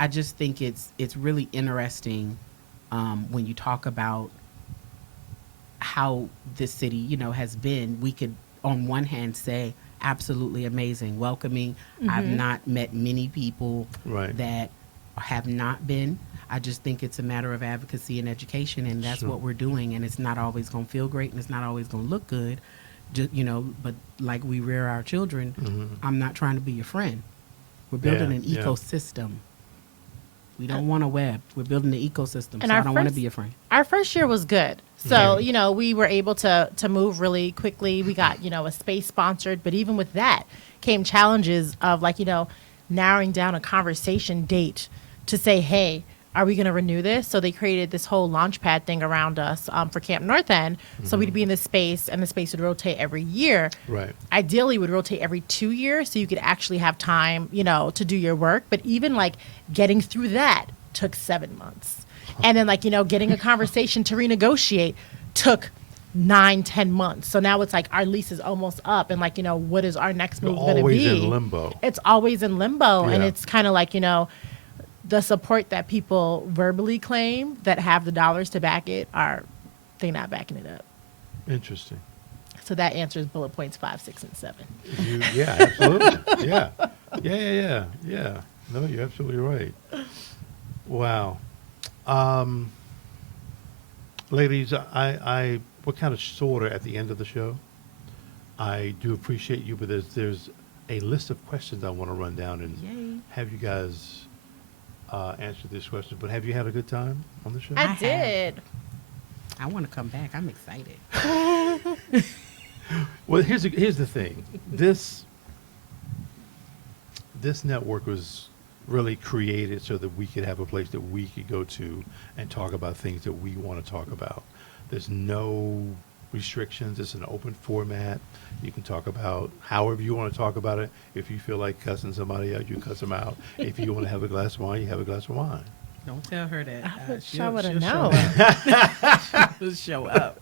I just think it's really interesting when you talk about how this city, has been. We could, on one hand, say absolutely amazing, welcoming. I've not met many people Right. that have not been. I just think it's a matter of advocacy and education, and that's Sure. what we're doing. And it's not always going to feel great, and it's not always going to look good. Just, but like we rear our children, I'm not trying to be your friend. We're building Yeah, an yeah. ecosystem. We don't want a web. We're building an ecosystem. And So our I don't want to first- be your friend. Our first year was good. So, Yeah. we were able to move really quickly. We got, a space sponsored, but even with that came challenges of narrowing down a conversation date to say, hey, are we going to renew this? So they created this whole launch pad thing around us for Camp North End. So we'd be in this space, and the space would rotate every year. Right. Ideally, would rotate every 2 years, so you could actually have time, to do your work. But even getting through that took 7 months, and then getting a conversation to renegotiate took 9-10 months. So now it's our lease is almost up, and what is our next You're move going to always be? in limbo. It's always in limbo, and Yeah. it's kind of the support that people verbally claim that have the dollars to back it they're not backing it up. Interesting. So that answers bullet points 5, 6, and 7. Yeah, absolutely. Yeah. No, you're absolutely right. Wow. Ladies, we're kind of shorter at the end of the show. I do appreciate you, but there's a list of questions I want to run down and Yay. have you guys answer this question, but have you had a good time on the show? I have. did. I want to come back. I'm excited. Well, here's the thing. This network was really created so that we could have a place that we could go to and talk about things that we want to talk about. There's no restrictions. It's an open format. You can talk about however you want to talk about it. If you feel like cussing somebody out, you cuss them out. If you want to have a glass of wine, you have a glass of wine. Don't tell her that. I wish I she'll would have show known. up. She'll show up.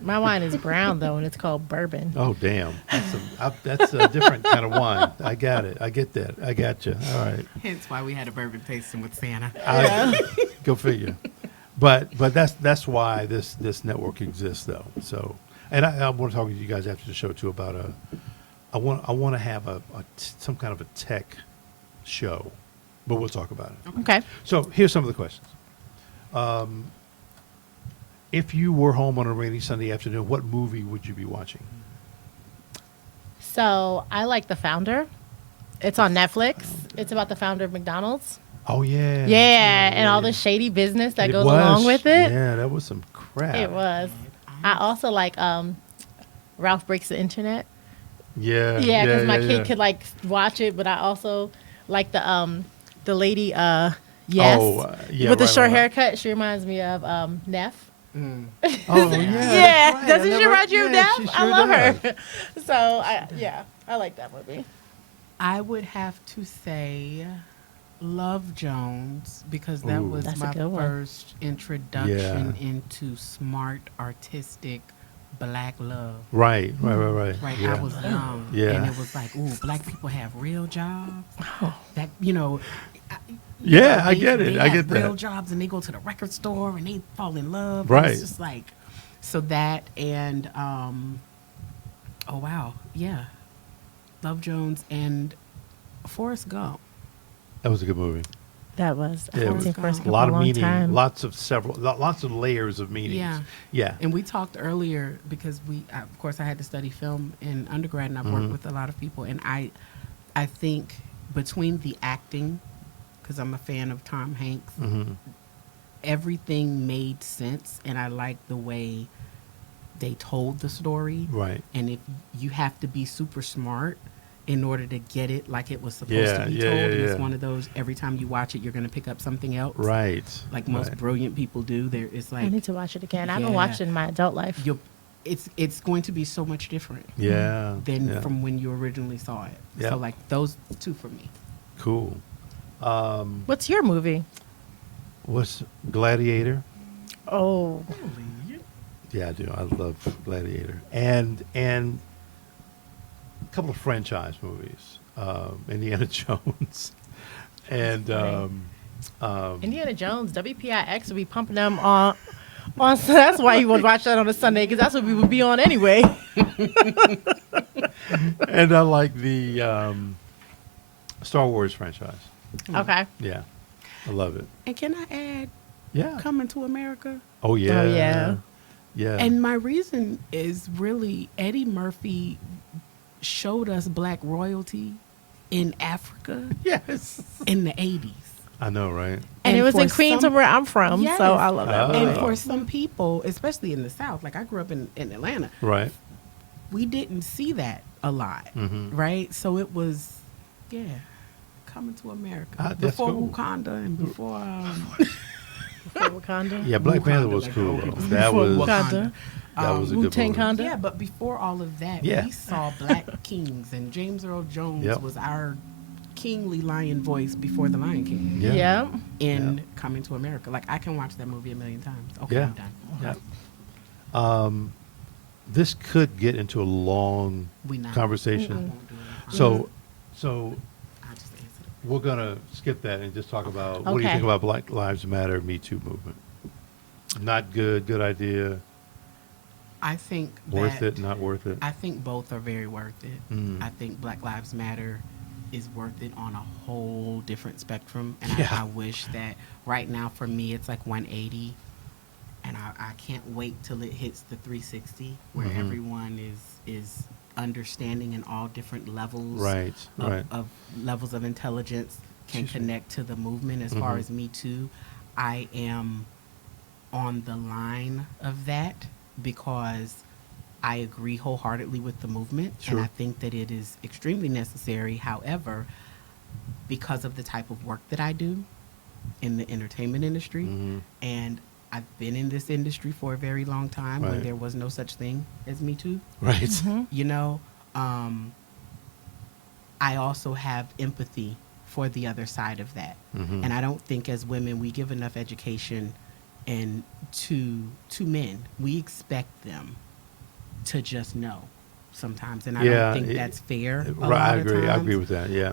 My wine is brown though, and it's called bourbon. Oh, damn. That's a different kind of wine. I got it. I get that. I got you. All right. Hence why we had a bourbon tasting with Santa. Go figure. But that's why this network exists, though. So, and I want to talk to you guys after the show too about I want to have some kind of a tech show, but we'll talk about it. Okay. So here's some of the questions. If you were home on a rainy Sunday afternoon, what movie would you be watching? So I like The Founder. It's on Netflix. It's about the founder of McDonald's. Oh yeah. Yeah, and all the shady business that It goes was. along with it. Yeah, that was some crap. It was. I also like Ralph Breaks the Internet. Yeah. Yeah, because my kid yeah. could like watch it, but I also like the lady Yes Oh, yeah, with the right, short right. haircut. She reminds me of Neff. Oh yeah. Yeah, that's right. doesn't I she remind you of yeah, Neff? she I sure love does. her. So I like that movie. I would have to say Love Jones because that Ooh. was That's a my good one. first introduction into smart, artistic black love. Right. Right, Yeah. I was young, Yeah. and it was like, ooh, black people have real jobs. Oh. That Yeah, I they- get it. they I have get real that. jobs, and they go to the record store and they fall in love. Right. And it's just like, so that and oh wow, yeah, Love Jones and Forrest Gump. That was a good movie. That was. I Yeah, it haven't was seen Forrest A Gump lot in of a long meaning, time. lots of layers of meanings. Yeah. Yeah. And we talked earlier because of course, I had to study film in undergrad, and I've Mm-hmm. worked with a lot of people, and I think between the acting, because I'm a fan of Tom Hanks, Mm-hmm. everything made sense, and I liked the way they told the story. Right. And if you have to be super smart in order to get it like it was supposed to be Yeah, told, yeah, and it's yeah. one of those every time you watch it, you're going to pick up something else. Right. Like most Right. brilliant people do. It's I like need to watch it again. I haven't Yeah. watched it in my adult life. it's going to be so much different Yeah. than yeah. from when you originally saw it. Yeah. So like those two for me. Cool. What's your movie? What's Gladiator? Oh, Yeah, I do. I love Gladiator. And a couple of franchise movies. Indiana Jones. And Indiana Jones, WPIX would be pumping them on. So that's why you would watch that on a Sunday, because that's what we would be on anyway. and I like the Star Wars franchise. Okay. Yeah. I love it. And can I add Yeah. Coming to America? Oh yeah. Oh, yeah. Yeah. And my reason is really Eddie Murphy showed us black royalty in Africa yes. in the 80s. I know, right? And it was for in Queens, some- where I'm from, Yes. so I love that Oh. And movie. for some people, especially in the South, like I grew up in Atlanta, Right. we didn't see that a lot, Mhm. right? So it was, Coming to America. Ah, that's before cool. Wakanda and before Before Wakanda. Yeah, Black Panther Wakanda, was like, cool okay, though. before That was Wakanda. that was a good Wu-Tang movie. Conda. Yeah, but before all of that, Yeah. we saw black kings, and James Earl Jones Yep. was our kingly lion voice before the Lion King Yeah. Yeah. in Yeah. Coming to America. Like I can watch that movie a million times. Okay, Yeah. I'm done. Yeah. This could get into a long We not conversation. I won't do it. So I just answered it. we're gonna skip that and just talk about what do you Okay. think about Black Lives Matter, Me Too movement? Not good. Good idea. I think Worth that, it. Not worth it. I think both are very worth it. Mm. I think Black Lives Matter is worth it on a whole different spectrum, and Yeah. I wish that right now for me it's like 180, and I can't wait till it hits the 360 where Mhm. everyone is understanding in all different levels Right. of, Right. of levels of intelligence can connect to the movement as far as Me Too. I am on the line of that because I agree wholeheartedly with the movement, Sure. and I think that it is extremely necessary. However, because of the type of work that I do in the entertainment industry, and I've been in this industry for a very long time when Right. there was no such thing as Me Too. Right. You know, I also have empathy for the other side of that. And I don't think as women we give enough education and to men. We expect them to just know sometimes, and I don't think that's fair. A Right, lot I of agree. I times. agree with that. Yeah.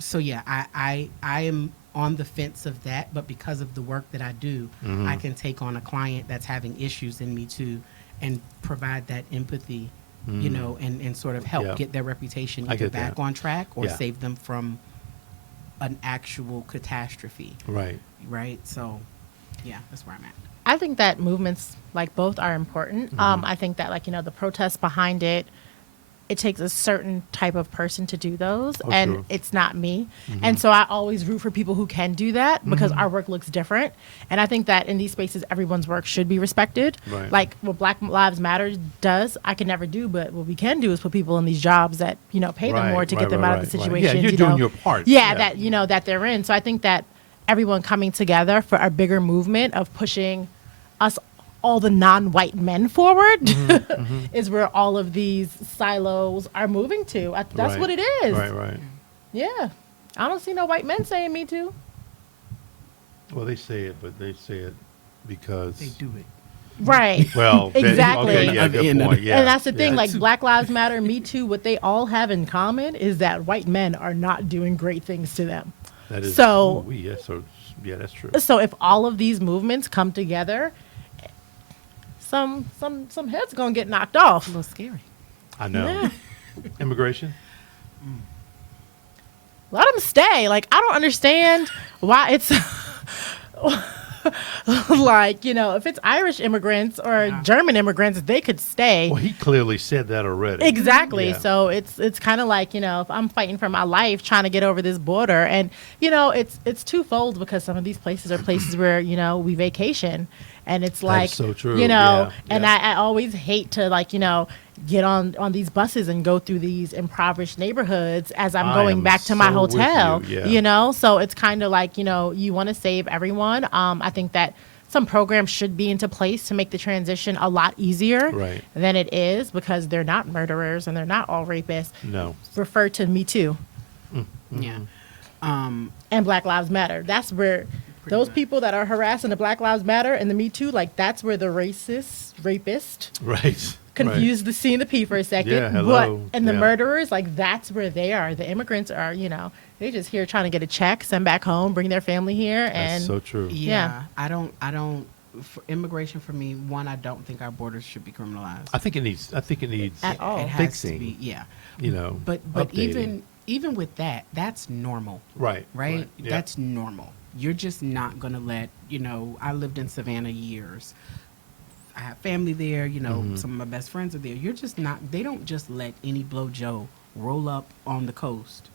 So yeah, I am on the fence of that, but because of the work that I do, I can take on a client that's having issues in Me Too and provide that empathy, you know, and sort of help Yeah. get their reputation I either get back that. on track or Yeah. save them from an actual catastrophe, Right. right? So yeah, that's where I'm at. I think that movements like both are important. I think that like, you know, the protests behind it, it takes a certain type of person to do those, Oh, and sure. it's not me. And so I always root for people who can do that because our work looks different. And I think that in these spaces, everyone's work should be respected. Right. Like what Black Lives Matter does, I can never do, but what we can do is put people in these jobs that, you know, pay them Right, more to right, get them right, out of the right, right. situation. Yeah, you're you doing know. your part. Yeah, Yeah. that, you know, that they're in. So I think that everyone coming together for a bigger movement of pushing us all the non-white men forward is where all of these silos are moving to. That's Right. what it is. Right, right. Yeah. I don't see no white men saying Me Too. Well, they say it, but they say it because. They do it. Right. Well, Exactly. Okay, yeah, good And point. Yeah. And that's the thing, yeah. like Black Lives Matter, Me Too, what they all have in common is that white men are not doing great things to them. That is. so- Ooh, yeah, yeah, that's true. So if all of these movements come together, some heads gonna get knocked A off. little scary. I know. Yeah. Immigration. Let them stay. Like, I don't understand why it's like, you know, if it's Irish immigrants or German immigrants, they could stay. Well, he clearly said that already. Exactly. Yeah. So it's kind of like, you know, if I'm fighting for my life trying to get over this border, and you know, it's twofold because some of these places are places where, you know, we vacation, and it's like, so true. you know, Yeah, and yeah. I always hate to, like, you know, get on these buses and go through these impoverished neighborhoods as I'm I going am back to my so with hotel, you, yeah. you know? So it's kind of like, you know, you want to save everyone. I think that some programs should be into place to make the transition a lot easier Right. than it is, because they're not murderers and they're not all rapists. No. Refer to Me Too Yeah. and Black Lives Matter. That's where those much. people that are harassing the Black Lives Matter and the Me Too, like, that's where the racist, rapist Right. confuse the C and the P for a second. Yeah, hello. But, and the Yeah. murderers, like, that's where they are. The immigrants are, you know, they just here trying to get a check, send back home, bring their family here. Right. And That's so true. Yeah. I don't. For immigration for me, one, I don't think our borders should be criminalized. I think it needs. At all. It has Fixing. to be. Yeah. You know. But updating. even with that, that's normal. Right. Right? Yeah. That's normal. You're just not going to let, you know, I lived in Savannah years. I have family there, you know, some of my best friends are there. You're just not, they don't just let any blow Joe roll up on the coast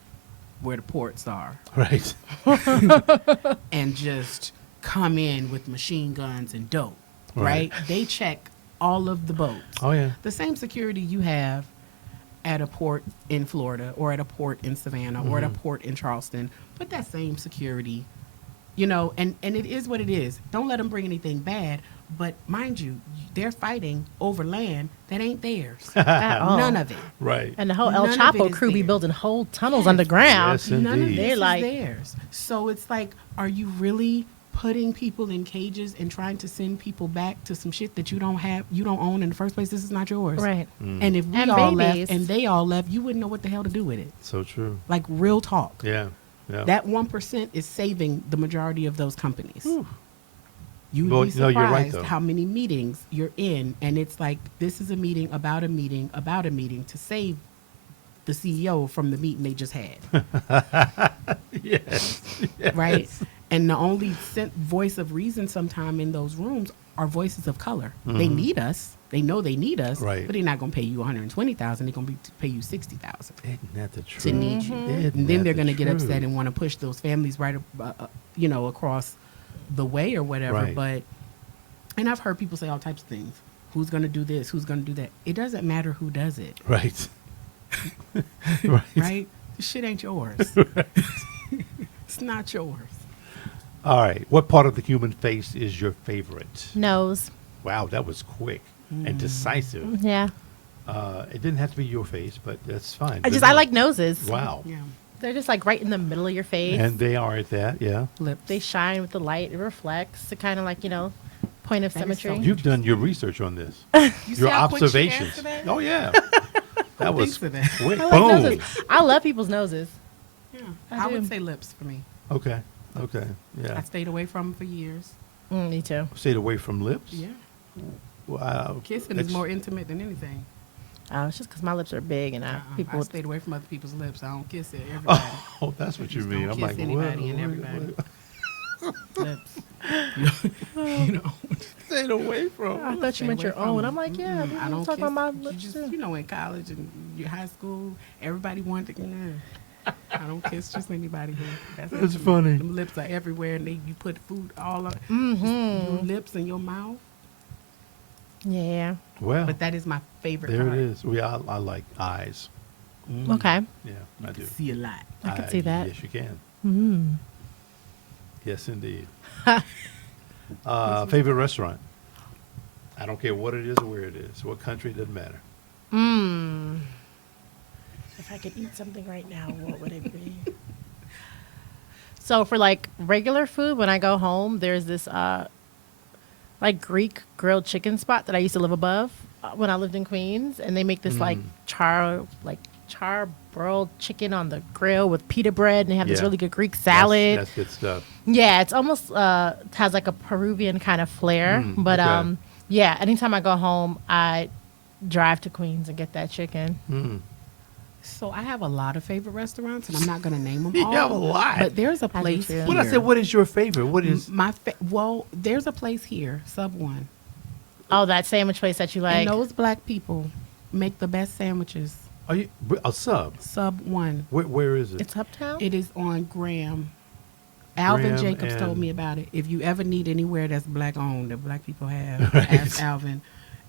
where the ports are Right. and just come in with machine guns and dope, Right. right? They check all of the boats. Oh yeah. The same security you have at a port in Florida or at a port in Savannah or at a port in Charleston, put that same security, you know, and it is what it is. Don't let them bring anything bad, but mind you, they're fighting over land that ain't theirs. at all. None of it. Right. And the whole El None of it Chapo is crew be theirs. building whole tunnels Yes. underground. Yes, None of indeed. this They're is like- theirs. So it's like, are you really putting people in cages and trying to send people back to some shit that you don't own in the first place? This is not yours. Right. And if we And all babies. left and they all left, you wouldn't know what the hell to do with it. So true. Like, real talk. Yeah. Yeah. That 1% is saving the majority of those companies. You Well, would be no, you're right, surprised though. how many meetings you're in, and it's like, this is a meeting about a meeting about a meeting to save the CEO from the meeting they just had. Yes. Right? And the only voice of reason sometime in those rooms are voices of color. They need us. They know they need us, Right. but they're not going to pay you $120,000. They're going to pay you $60,000 Isn't that the truth? to need you. Isn't And then that they're the going to get upset truth? and want to push those families right, across the way or whatever. Right. But, and I've heard people say all types of things. Who's going to do this? Who's going to do that? It doesn't matter who does it, Right. Right. right? This shit ain't yours. It's not yours. All right. What part of the human face is your favorite? Nose. Wow, that was quick and decisive. Yeah. It didn't have to be your face, but that's fine. I like noses. Wow. Yeah. They're just like right in the middle of your face. And they are at that, yeah. Lips. They shine with the light. It reflects. It kind of like, point of That is so symmetry. You've done your research on this. You see Your how quick she observations. answered that? Oh, yeah. That was thinks of that? quick. I like Boom. noses. I love people's noses. Yeah. I I would do. say lips for me. Okay. Okay. Yeah. I stayed away from them for years. Me too. Stayed away from lips? Yeah. Wow. Kissing is more intimate than anything. It's just because my lips are big and I people. stayed away from other people's lips. I don't kiss it. Everybody. Oh, that's what you Just mean. don't I'm kiss like, anybody what? and everybody. What? Lips. You know. Stayed away from. I thought you meant Stay your away from own. them. I'm like, yeah, I I'm don't talking kiss. about my You lips just, too. in college and your high school, everybody wanted to. I don't kiss just anybody here. That's funny. Them lips are everywhere, and you put food all on Mm-hmm. your lips and your mouth. Yeah. Well, But that is my favorite there part. it is. I like eyes. Okay. Yeah, I do. See a lot. I can see that. Yes, you can. Mm. Yes, indeed. Favorite restaurant? I don't care what it is or where it is. What country, it doesn't matter. If I could eat something right now, what would it be? So for like regular food, when I go home, there's this like Greek grilled chicken spot that I used to live above when I lived in Queens, and they make this like char broiled chicken on the grill with pita bread, and they have this Yeah. really good Greek salad. That's good stuff. Yeah, it's almost has like a Peruvian kind of flair. But okay. yeah, anytime I go home, I drive to Queens and get that chicken. Mm. So I have a lot of favorite restaurants, and I'm not going to name them You all. have a lot. But there's a I do place too. here. What I said, what is your favorite? What is Well, there's a place here, Sub One. Oh, that sandwich place that you like. And those black people make the best sandwiches. are you a sub? Sub One. Where is it? It's uptown. It is on Graham. Alvin Graham Jacobs told and- me about it. If you ever need anywhere that's black owned, that black people have, Right. ask Alvin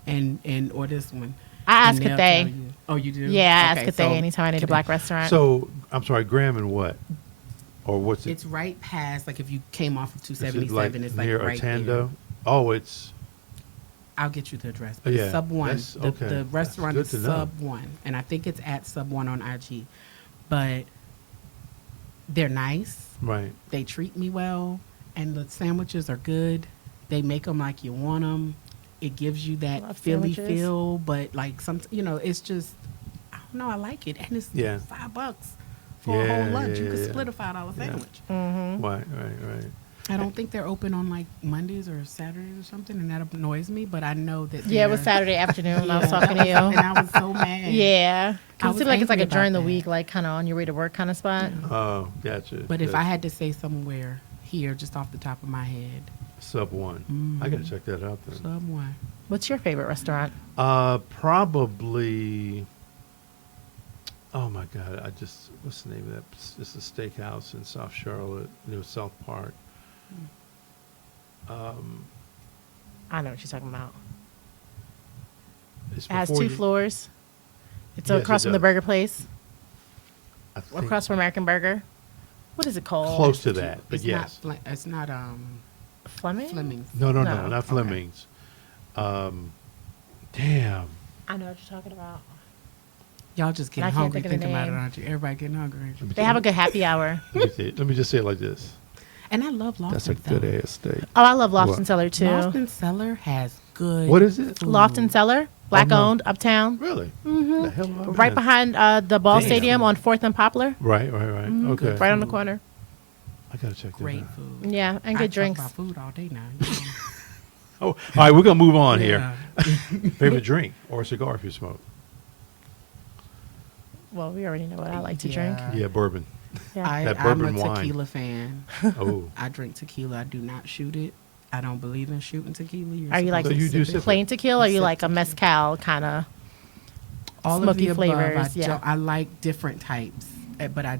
and or this one. I And ask they'll Cathay. tell you. Oh, you do? Yeah, I ask Okay, Cathay so anytime I need a black restaurant. So I'm sorry, Graham and what? Or what's it? It's right past, like if you came off of Is it 277, it's like near right Orlando? there. Oh, it's I'll get you the address. But Yeah, it's Sub One. that's- The, okay. the That's restaurant good is to know. Sub One, and I think it's at Sub One on IG. But they're nice. right. They treat me well, and the sandwiches are good. They make them like you want them. It gives you that Love Philly sandwiches. feel, but like it's just I don't know. I like it, and it's Yeah. $5 for a Yeah, whole lunch. You yeah, could yeah. split a $5 Yeah. sandwich. Right. I don't think they're open on like Mondays or Saturdays or something, and that annoys me. But I know that. yeah, it was they're- Saturday afternoon. I was Yeah. talking to you. and I was so mad. Yeah. I Because it was seems like it's like a angry during the about week, that. like kind of on your way to work kind of spot. Oh, gotcha. But if That I had to say somewhere here, just off the top of my head, Sub One, I gotta check that out then. someone. What's your favorite restaurant? Probably. Oh my God! what's the name of that? It's a steakhouse in South Charlotte, near South Park. I know what you're talking about. It's It has before 2 you- floors. It's Yes, across it from the does. burger place. I think Across from American Burger. What is it called? close to that, but It's yes. not. It's not Fleming? Fleming's. No, No. not Okay. Fleming's. Damn. I know what you're talking about. Y'all just I getting can't hungry think of the thinking about it, name. aren't you? Everybody getting hungry. They have a good happy hour. Let me just say it like this. And I love Loft That's a and Cellar. good ass steak. Oh, I love Loft What? and Cellar too. Loft and Cellar has good. What is it? food. Loft and Cellar, black no. owned, uptown. Really? The hell am I Right mad? behind the ball Damn. stadium on 4th and Poplar. Right. Okay. Right on the corner. I gotta check that Great out. food. Yeah, and I good talk drinks. about food all day now. you know. Oh, all right. We're gonna move on here. Yeah. Favorite drink or cigar if you smoke? Well, we already know what I like to Yeah. drink. Yeah, bourbon. Yeah. That I'm a bourbon wine. tequila fan. Oh, I drink tequila. I do not shoot it. I don't believe in shooting tequila. You're Are you like So you do sip it? plain tequila? Or are you Sip like a tequila. mezcal kind of? all Smoky of the above. flavors, yeah. I like different types, but I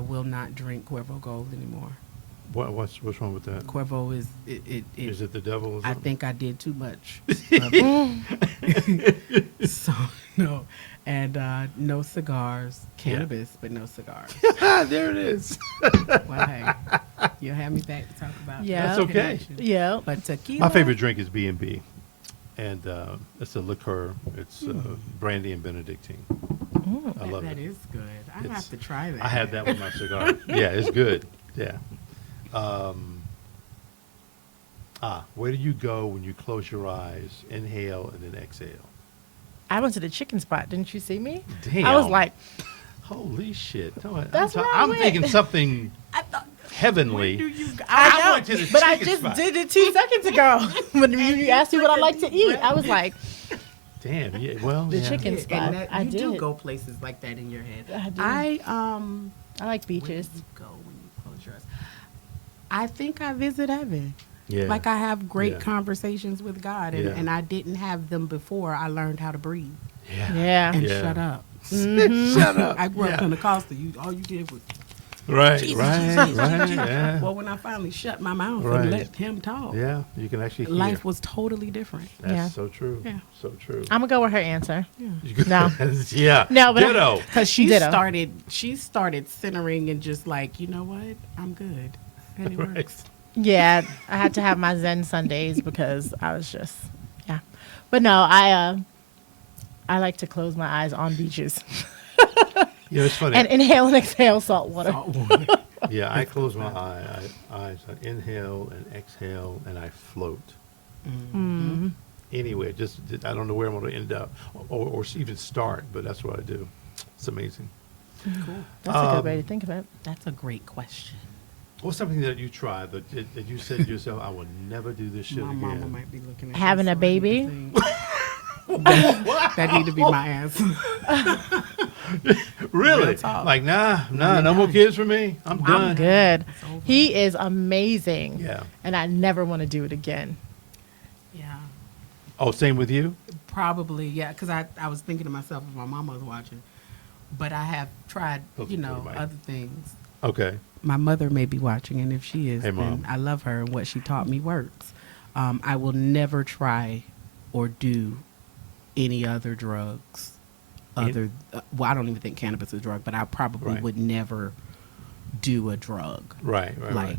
will not drink Cuervo Gold anymore. What's wrong with that? Cuervo is Is it the devil or I something? think I did too much. of it. So no, and no cigars, cannabis, but no cigars. There it is. Well, hey, you'll have me back to talk about. Yeah. That's okay. connection. Yeah. But tequila. My favorite drink is B&B, and it's a liqueur. It's brandy and Benedictine. I love that it. is good. I It's- have to try that. I had that with my cigar. Yeah, it's good. Yeah. Where do you go when you close your eyes, inhale, and then exhale? I went to the chicken spot. Didn't you see me? Damn. I was like, Holy shit. That's where I I'm went. thinking something I thought. heavenly. Where do you? I know, went to the but I chicken just spot. did it 2 seconds ago. When you asked me what I like to eat, I was like, Damn. Yeah. Well. The yeah. chicken Yeah, spot. and that, I you do did. go places like that in your head. I do. I like Where do beaches. you go when you close your eyes? I think I visit heaven. Yeah. Like I have great Yeah. conversations with God, and, Yeah. and I didn't have them before I learned how to breathe Yeah. Yeah. and Yeah. shut up. Shut up. I grew up Yeah. Pentecostal. All you did was Right. Jesus, Right. Jesus, Right. Jesus. Yeah. Well, when I finally shut my mouth Right. and let Him talk, Yeah. You can actually hear. life was totally different. That's Yeah. so true. Yeah. So true. I'm gonna go with her answer. You No. yeah. No, but I- Ditto. Because she Ditto. started centering and just like, you know what, I'm good, and it Right. works. Yeah, I had to have my Zen Sundays because I was just, yeah. But no, I like to close my eyes on beaches You know, it's funny. and inhale and exhale salt water. Salt water. Yeah, I close my eyes. I inhale and exhale, and I float. Anyway, just I don't know where I'm going to end up, or even start, but that's what I do. It's amazing. Cool. That's a good way to think of it. That's a great question. What's something that you tried that you said to yourself, "I will never do this shit My again"? mama might be looking at Having this, a so I need to baby? think. that need to be my answer. Really? Real talk. Like, nah, no more kids for me. I'm done. I'm good. It's over. He is amazing. Yeah. And I never want to do it again. Yeah, Oh, same with you? probably. Yeah, because I was thinking to myself if my mama was watching, but I have tried, Close the door, Mike. other things. Okay. My mother may be watching, and if she is, Hey, then Mom. I love her, and what she taught me works. I will never try or do any other drugs. Well, I don't even think cannabis is a drug, but I probably Right. would never do a drug Right. like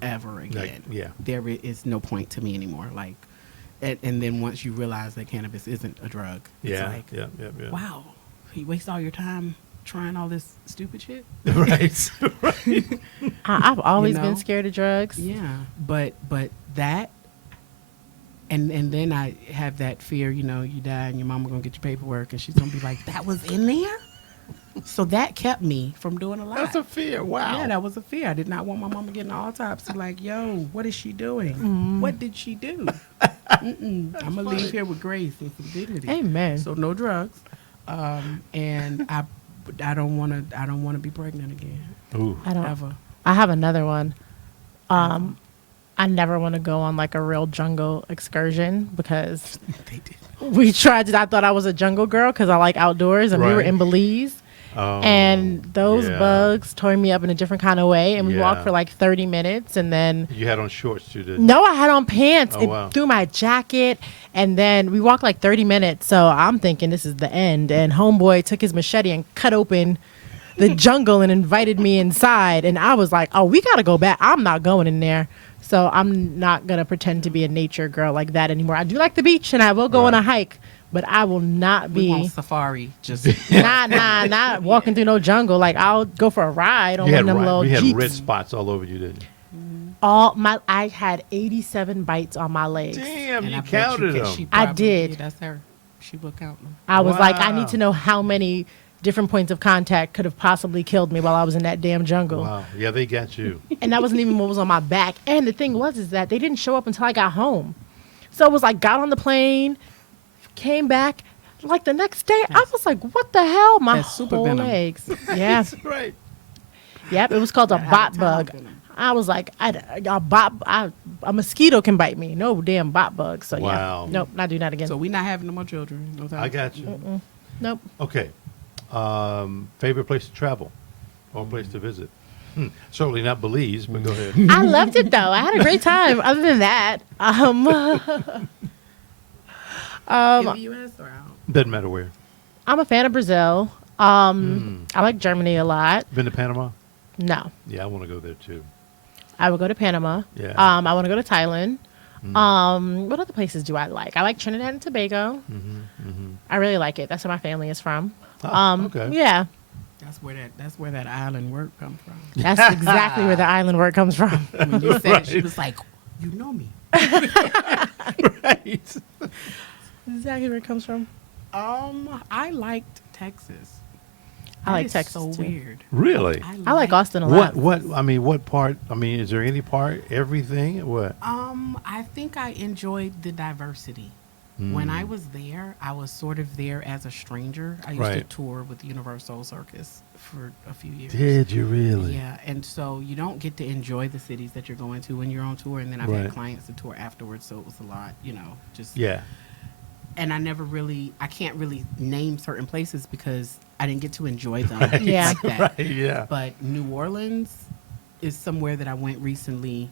ever again. Like, yeah. There is no point to me anymore. Like, and then once you realize that cannabis isn't a drug, it's Yeah. like, Yeah. wow, you waste all your time trying all this stupid shit. Right. Right. I've always know? been scared of drugs. Yeah, but that, and then I have that fear. You die, and your mama gonna get your paperwork, and she's gonna be like, "That was in there." So that kept me from doing a lot. That's a fear. Wow. Yeah, that was a fear. I did not want my mama getting an autopsy. Like, yo, what is she doing? What did she do? I'm gonna leave here with grace and some dignity. Amen. So no drugs, and I don't want to be pregnant again. Ooh. I don't. Ever. I have another one. I never want to go on like a real jungle excursion because They did. we tried it. I thought I was a jungle girl because I like outdoors, and we were Right. in Belize. Oh, And those yeah. bugs tore me up in a different kind of way. And we walked Yeah. for like 30 minutes. And then, You had on shorts too, didn't you? no, I had on pants. Oh, It wow. threw my jacket. And then we walked like 30 minutes. So I'm thinking this is the end. And homeboy took his machete and cut open the jungle and invited me inside. And I was like, oh, we got to go back. I'm not going in there. So I'm not going to pretend to be a nature girl like that anymore. I do like the beach and I will go on a Right. hike. But I will not We be. want safari. Just Not walking through no jungle. Like I'll go for a ride on You one had, of them little you had jeeps. red spots all over you, didn't you? I had 87 bites on my legs. Damn, and you I bet counted can- them. she I probably did. That's her. She will count them. I was like, I Wow. need to know how many different points of contact could have possibly killed me while I was in that damn jungle. Wow. Yeah, they got you. And that wasn't even what was on my back. And the thing was, is that they didn't show up until I got home. So it was like, got on the plane, came back. Like the next day, I was like, what the hell? My That's super whole venom. legs. Yeah. Right. Yep. It was called a That bot had a bug. time venom. I was like, a mosquito can bite me. No damn bot bug. So Wow. yeah, nope, not doing that again. So we not having no more children. No time. I got you. Nope. Okay. Favorite place to travel or place to visit? Certainly not Belize, but go ahead. I loved it though. I had a great time. Other than that, In the U.S. or out? Doesn't matter where. I'm a fan of Brazil. I like Germany a lot. Been to Panama? No, Yeah, I want to go there too. I would go to Panama. Yeah. I want to go to Thailand. What other places do I like? I like Trinidad and Tobago. I really like it. That's where my family is from. Okay. Yeah, That's where that island work comes from. that's exactly where the island word comes from. When you said it, she was like, "You know me." Right. Exactly where it comes from. I liked Texas. I like That is Texas So too. weird. Really? I like Austin a lot. What? I mean, what part? I mean, is there any part? Everything? What? I think I enjoyed the diversity. When I was there, I was sort of there as a stranger. I used to Right. tour with Universal Circus for a few years. Did you really? Yeah, and so you don't get to enjoy the cities that you're going to when you're on tour. And then I've Right. had clients to tour afterwards, so it was a lot, just. Yeah. And I can't really name certain places because I didn't get to enjoy them Yeah. like that. Right. Yeah. But New Orleans is somewhere that I went recently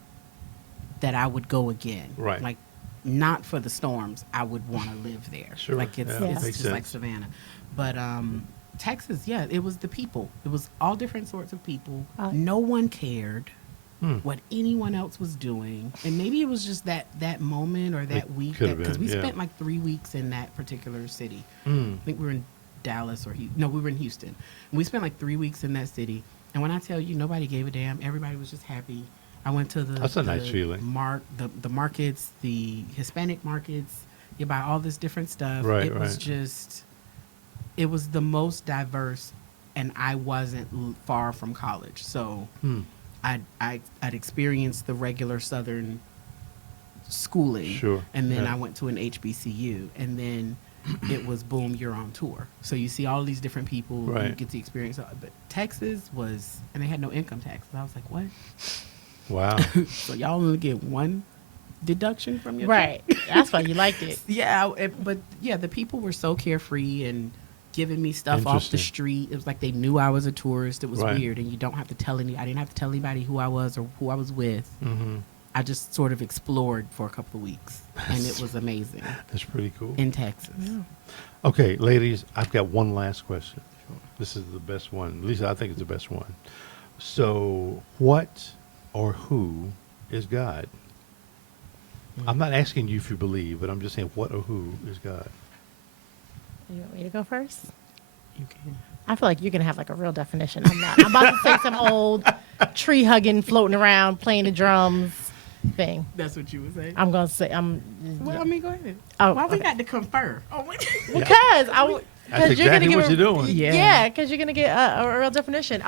that I would go again. Right. Like, not for the storms. I would want to live there. Sure. Like, it's Yeah, it's makes just like sense. Savannah. But Texas, yeah, it was the people. It was all different sorts of people. No one cared what anyone else was doing. And maybe it was just that moment or that week. could have Because been, we yeah. spent like 3 weeks in that particular city. I think we were in Dallas or we were in Houston. And we spent like 3 weeks in that city. And when I tell you, nobody gave a damn. Everybody was just happy. I went to That's a nice feeling. The markets, the Hispanic markets. You buy all this different stuff. Right, It was right. just, it was the most diverse, and I wasn't far from college, so I'd experienced the regular Southern schooling, Sure, and then yeah. I went to an HBCU, and then it was boom, you're on tour. So you see all these different people, you Right. get to experience. But Texas was, and they had no income taxes. I was like, what? Wow. So y'all only get one deduction from your Right. That's why you liked it. Yeah, but yeah, the people were so carefree and giving me stuff off the Interesting. street. It was like they knew I was a tourist. It was Right. weird, and you don't have to tell any. I didn't have to tell anybody who I was or who I was with. I just sort of explored for a couple of weeks, and it was amazing That's pretty cool. in Texas. Okay, ladies, I've got one last question. This is the best one. At least I think it's the best one. So, what or who is God? I'm not asking you if you believe, but I'm just saying what or who is God? You want me to go first? You can. I feel like you're gonna have like a real definition. I'm not. I'm about to say some old tree hugging, floating around, playing the drums thing. That's what you would say. I'm gonna say Well, I mean, go ahead. Oh, Why we okay. got to confer? Oh, wait. because That's exactly what you're doing. Yeah, because you're gonna get a real definition.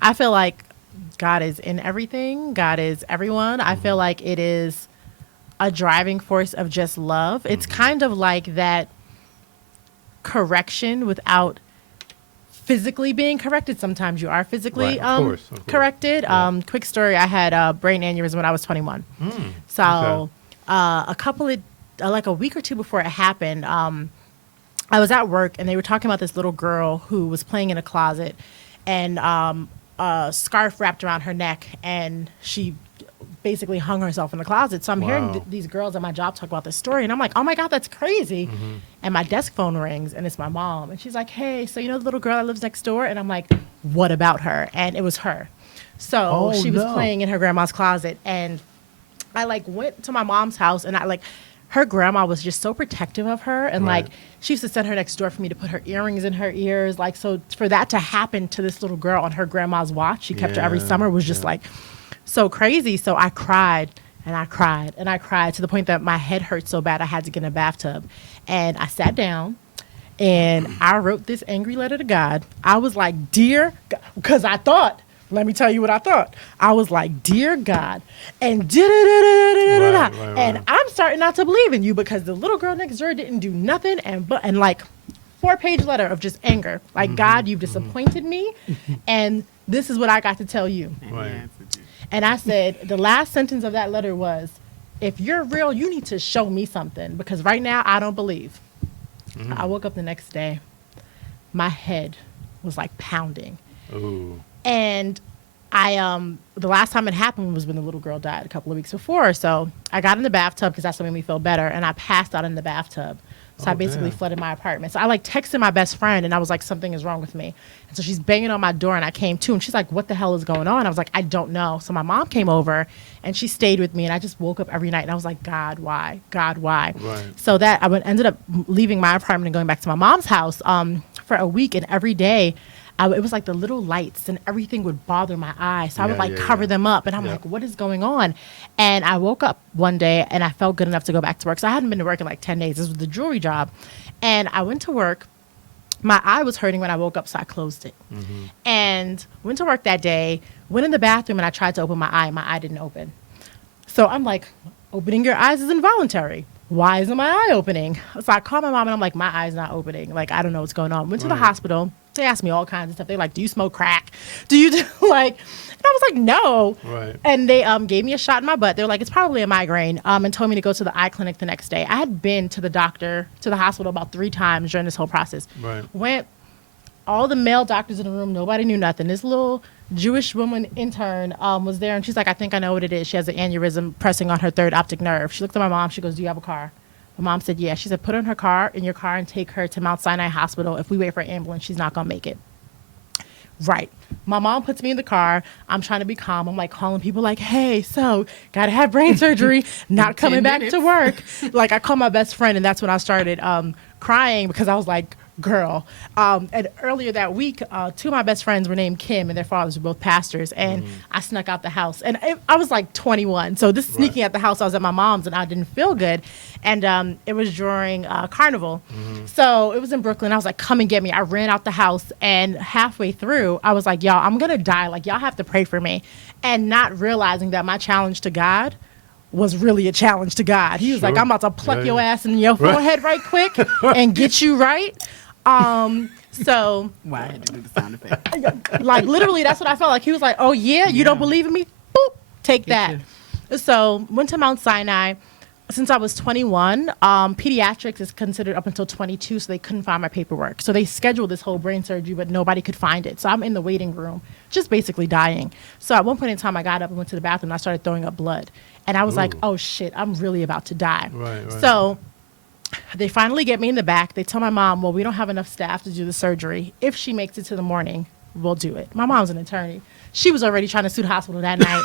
I feel like God is in everything. God is everyone. I feel like it is a driving force of just love. It's kind of like that correction without physically being corrected. Sometimes you are physically Right, of course. corrected. Yeah. Quick story: I had a brain aneurysm when I was 21. So Okay. a couple of like a week or two before it happened, I was at work and they were talking about this little girl who was playing in a closet, and a scarf wrapped around her neck, and she basically hung herself in the closet. So I'm hearing Wow. these girls at my job talk about this story, and I'm like, oh my God, that's crazy. And my desk phone rings, and it's my mom, and she's like, hey, so you know the little girl that lives next door? And I'm like, what about her? And it was her. So Oh, she was no. playing in her grandma's closet, and I like went to my mom's house, and I like, her grandma was just so protective of her, and Right. like she used to send her next door for me to put her earrings in her ears, like, so for that to happen to this little girl on her grandma's watch, she kept her every Yeah, summer, was just yeah. like so crazy. So I cried and I cried and I cried to the point that my head hurt so bad I had to get in a bathtub, and I sat down and I wrote this angry letter to God. I was like, dear, because I thought, let me tell you what I thought. I was like, dear God, and Right, right, and right. I'm starting not to believe in you because the little girl next door didn't do nothing, and like 4-page letter of just anger. Like, God, you've disappointed me, and this is what I got to tell you. And Right. the answer And I said, the last sentence of that letter was, if you're real, you need to show me something, because right now I don't believe. I woke up the next day. My head was like pounding. Ooh. And the last time it happened was when the little girl died a couple of weeks before. So I got in the bathtub because that's what made me feel better. And I passed out in the bathtub. So I basically flooded my apartment. So I like texted my best friend and I was like, something is wrong with me. And so she's banging on my door and I came to, and she's like, what the hell is going on? I was like, I don't know. So my mom came over and she stayed with me, and I just woke up every night and I was like, God, why? God, why? Right. So that I ended up leaving my apartment and going back to my mom's house for a week, and every day it was like the little lights and everything would bother my eyes. So I would like cover them up, and I'm like, what is going on? And I woke up one day and I felt good enough to go back to work. So I hadn't been to work in like 10 days. This was the jewelry job. And I went to work. My eye was hurting when I woke up, so I closed it. And went to work that day, went in the bathroom, and I tried to open my eye. My eye didn't open. So I'm like, opening your eyes is involuntary. Why isn't my eye opening? So I called my mom and I'm like, my eye's not opening. Like, I don't know what's going on. Went to the hospital. They asked me all kinds of stuff. They're like, do you smoke crack? Do you do like, and I was like, no. Right. And they gave me a shot in my butt. They were like, it's probably a migraine, and told me to go to the eye clinic the next day. I had been to the hospital about 3 times during this whole process. Right. Went, all the male doctors in the room, nobody knew nothing. This little Jewish woman intern was there, and she's like, I think I know what it is. She has an aneurysm pressing on her third optic nerve. She looked at my mom. She goes, do you have a car? My mom said, yeah. She said, put her in your car and take her to Mount Sinai Hospital. If we wait for an ambulance, she's not going to make it. Right. My mom puts me in the car. I'm trying to be calm. I'm like calling people like, hey, so got to have brain surgery, not coming back to work. Like, I called my best friend, and that's when I started crying, because I was like, girl. And earlier that week, 2 of my best friends were named Kim, and their fathers were both pastors. And I snuck out the house, and I was like 21. So this sneaking out the house, I was at my mom's, and I didn't feel good. And it was during Carnival. So it was in Brooklyn. I was like, come and get me. I ran out the house, and halfway through, I was like, y'all, I'm going to die. Like, y'all have to pray for me. And not realizing that my challenge to God was really a challenge to God. He was like, I'm about to pluck your ass in your forehead right quick and get you right. So Why I had to do the sound effect? like, literally, that's what I felt like. He was like, oh yeah, you don't believe in me? Boop, take that. So went to Mount Sinai. Since I was 21, pediatrics is considered up until 22, so they couldn't find my paperwork. So they scheduled this whole brain surgery, but nobody could find it. So I'm in the waiting room, just basically dying. So at one point in time, I got up and went to the bathroom, and I started throwing up blood. And I was like, oh shit, I'm really about to die. Right. So they finally get me in the back. They tell my mom, well, we don't have enough staff to do the surgery. If she makes it to the morning, we'll do it. My mom's an attorney. She was already trying to sue the hospital that night.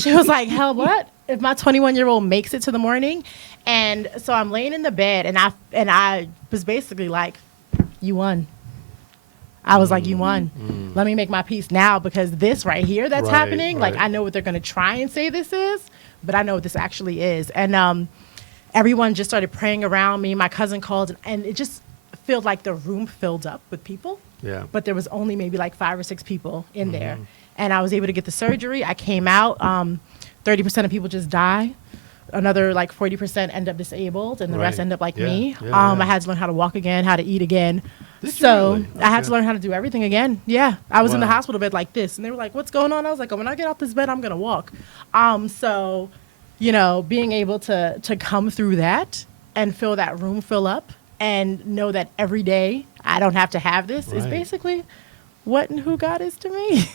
She was like, hell, what? If my 21-year-old makes it to the morning? And so I'm laying in the bed, and I was basically like, you won. I was like, you won. Let me make my peace now, because this right here that's happening, like, I know what they're going to try and say this is, but I know what this actually is. And everyone just started praying around me. My cousin called, and it just felt like the room filled up with people. Yeah. But there was only maybe like 5 or 6 people in there. And I was able to get the surgery. I came out. 30% of people just die. Another like 40% end up disabled, and the rest end up like me. I had to learn how to walk again, how to eat again. So really? I had to learn how to do everything again. Yeah. I was in the hospital bed like this, and they were like, what's going on? I was like, oh, when I get off this bed, I'm going to walk. So, you know, being able to come through that and feel that room fill up and know that every day I don't have to have this is basically what and who God is to me.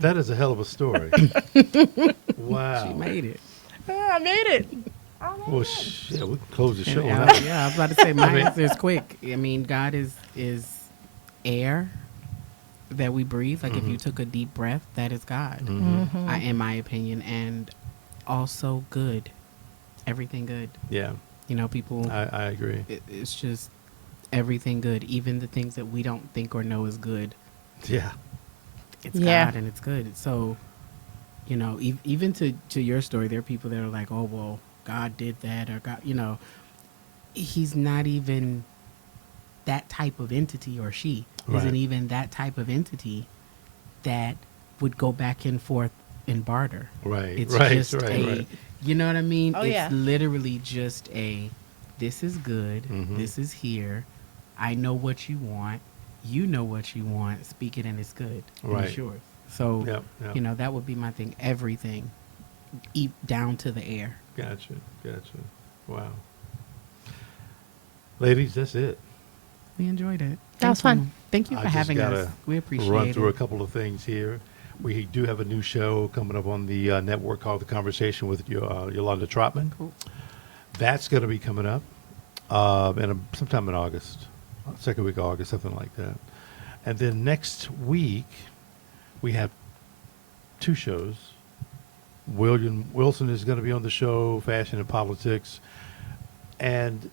That is a hell of a story. Wow. She made it. I made it. Well, shit, we can close the show. And, I was about to say, my answer is quick. I mean, God is air that we breathe. Like, if you took a deep breath, that is God, in my opinion. And also good. Everything good. Yeah. You know, people. I agree. It's just everything good. Even the things that we don't think or know is good. Yeah. It's God and it's good. So, you know, even to your story, there are people that are like, oh, well, God did that, or God, you know, he's not even that type of entity, or she isn't even that type of entity that would go back and forth and barter. Right. It's just you know what I mean? Oh, it's literally just this is good. This is here. I know what you want. You know what you want. Speak it and it's good. And it's yours. So, Yep, yep. you know, that would be my thing. Everything, down to the air. Gotcha. Wow. Ladies, that's it. We enjoyed it. That was Thank fun. you. Thank you I for just having us. gotta We appreciate run through a it. couple of things here. We do have a new show coming up on the network called The Conversation with Yolanda Trotman. Cool. That's going to be coming up sometime in August, second week of August, something like that. And then next week, we have two shows. William Wilson is going to be on the show, Fashion and Politics. And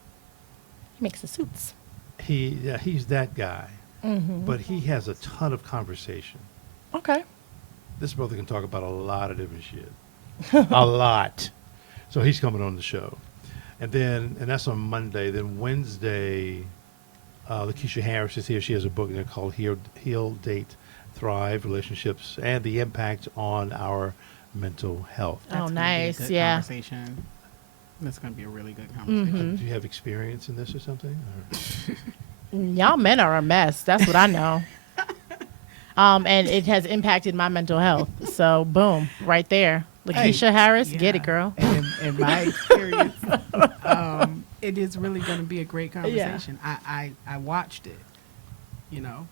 Makes the suits. he's that guy. Mm-hmm. But he has a ton of conversation. Okay. This brother can talk about a lot of different shit. A lot. So he's coming on the show. And that's on Monday. Then Wednesday, Lakeisha Harris is here. She has a book called Heal, Date, Thrive, Relationships, and the Impact on Our Mental Health. Oh, That's gonna be a nice. good Yeah. Conversation. That's going to be a really good conversation. Do you have experience in this or something? Or? Y'all men are a mess. That's what I know. And it has impacted my mental health. So boom, right there. Lakeisha Harris, get it, Yeah. girl. And in my experience, it is really going to be a great conversation. I watched it. You know,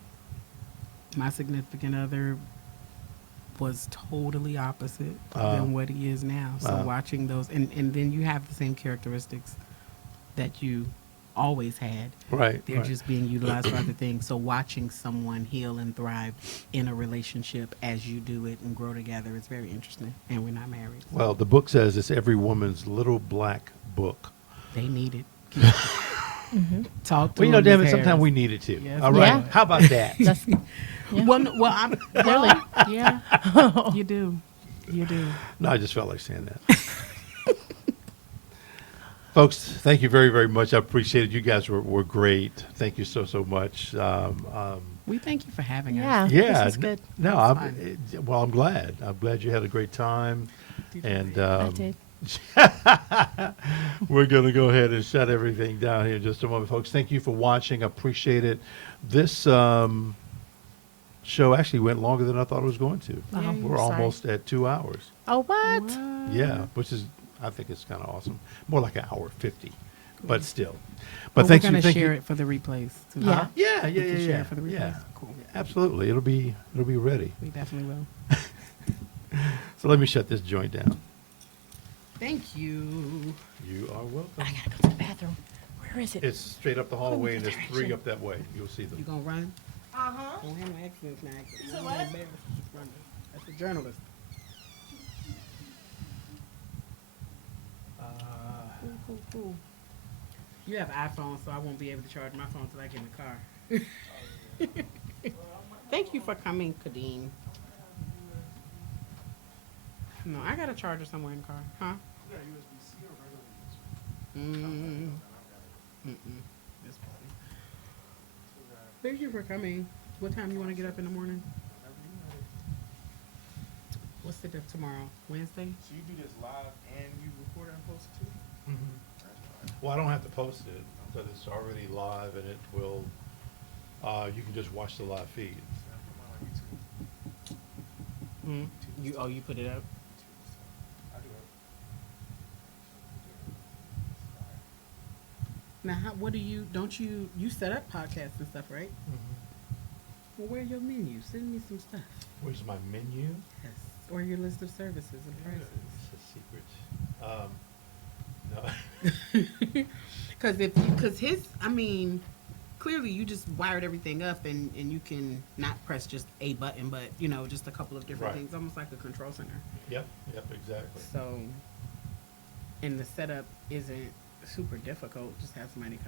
my significant other was totally opposite than what he is now. So watching those, and then you have the same characteristics that you always had. Right. They're right. just being utilized for other things. So watching someone heal and thrive in a relationship as you do it and grow together is very interesting. And we're not married. So Well, the book says it's every woman's little black book. they need it. Talk to Well, you know, them, damn it, Ms. sometimes Harris. we need it too. Yes, All right. Yeah. How about that? That's, I'm really, yeah. You do. No, I just felt like saying that. Folks, thank you very, very much. I appreciate it. You guys were great. Thank you so much. We thank you for having yeah. us. Yeah. This is good. No, That's well, I'm glad. I'm glad you had a great time. And I did. we're going to go ahead and shut everything down here in just a moment, folks. Thank you for watching. I appreciate it. This show actually went longer than I thought it was going to. Yeah, We're sorry. almost at 2 hours. Oh, what? Yeah, which is, I think it's kind of awesome. More like an hour 50, but still. But But we're thank going you. to Thank share you. it for the replays. Too. Yeah. Yeah, We can share it for the replays. yeah. Cool. Absolutely, it'll be ready. We definitely will. So let me shut this joint down. Thank you. You are welcome. I gotta go to the bathroom. Where is it? It's straight up the hallway, and there's direction. 3 up that way. You'll see You them. gonna run? Uh-huh. Don't have no accidents now. You said don't what? wanna embarrass the runner. That's a journalist. Cool. You have iPhone, so I won't be able to charge my phone till I get in the car. Thank you for coming, Kadeem. No, I got a charger somewhere in the car, huh? This one. Thank you for coming. What time you want to get up in the morning? What's the date tomorrow? Wednesday? So you do this live and you record and post it too? Well, I don't have to post it, but it's already live, and it will. You can just watch the live feed. You put it up? I do it. Now, what do you? Don't you set up podcasts and stuff, right? Well, where's your menu? Send me some stuff. Where's my menu? Yes, or your list of services and prices. It's a secret. No. Because clearly you just wired everything up and you can not press just a button, but just a couple of different Right. things, almost like a control center. Yep, exactly. So, and the setup isn't super difficult. Just have somebody come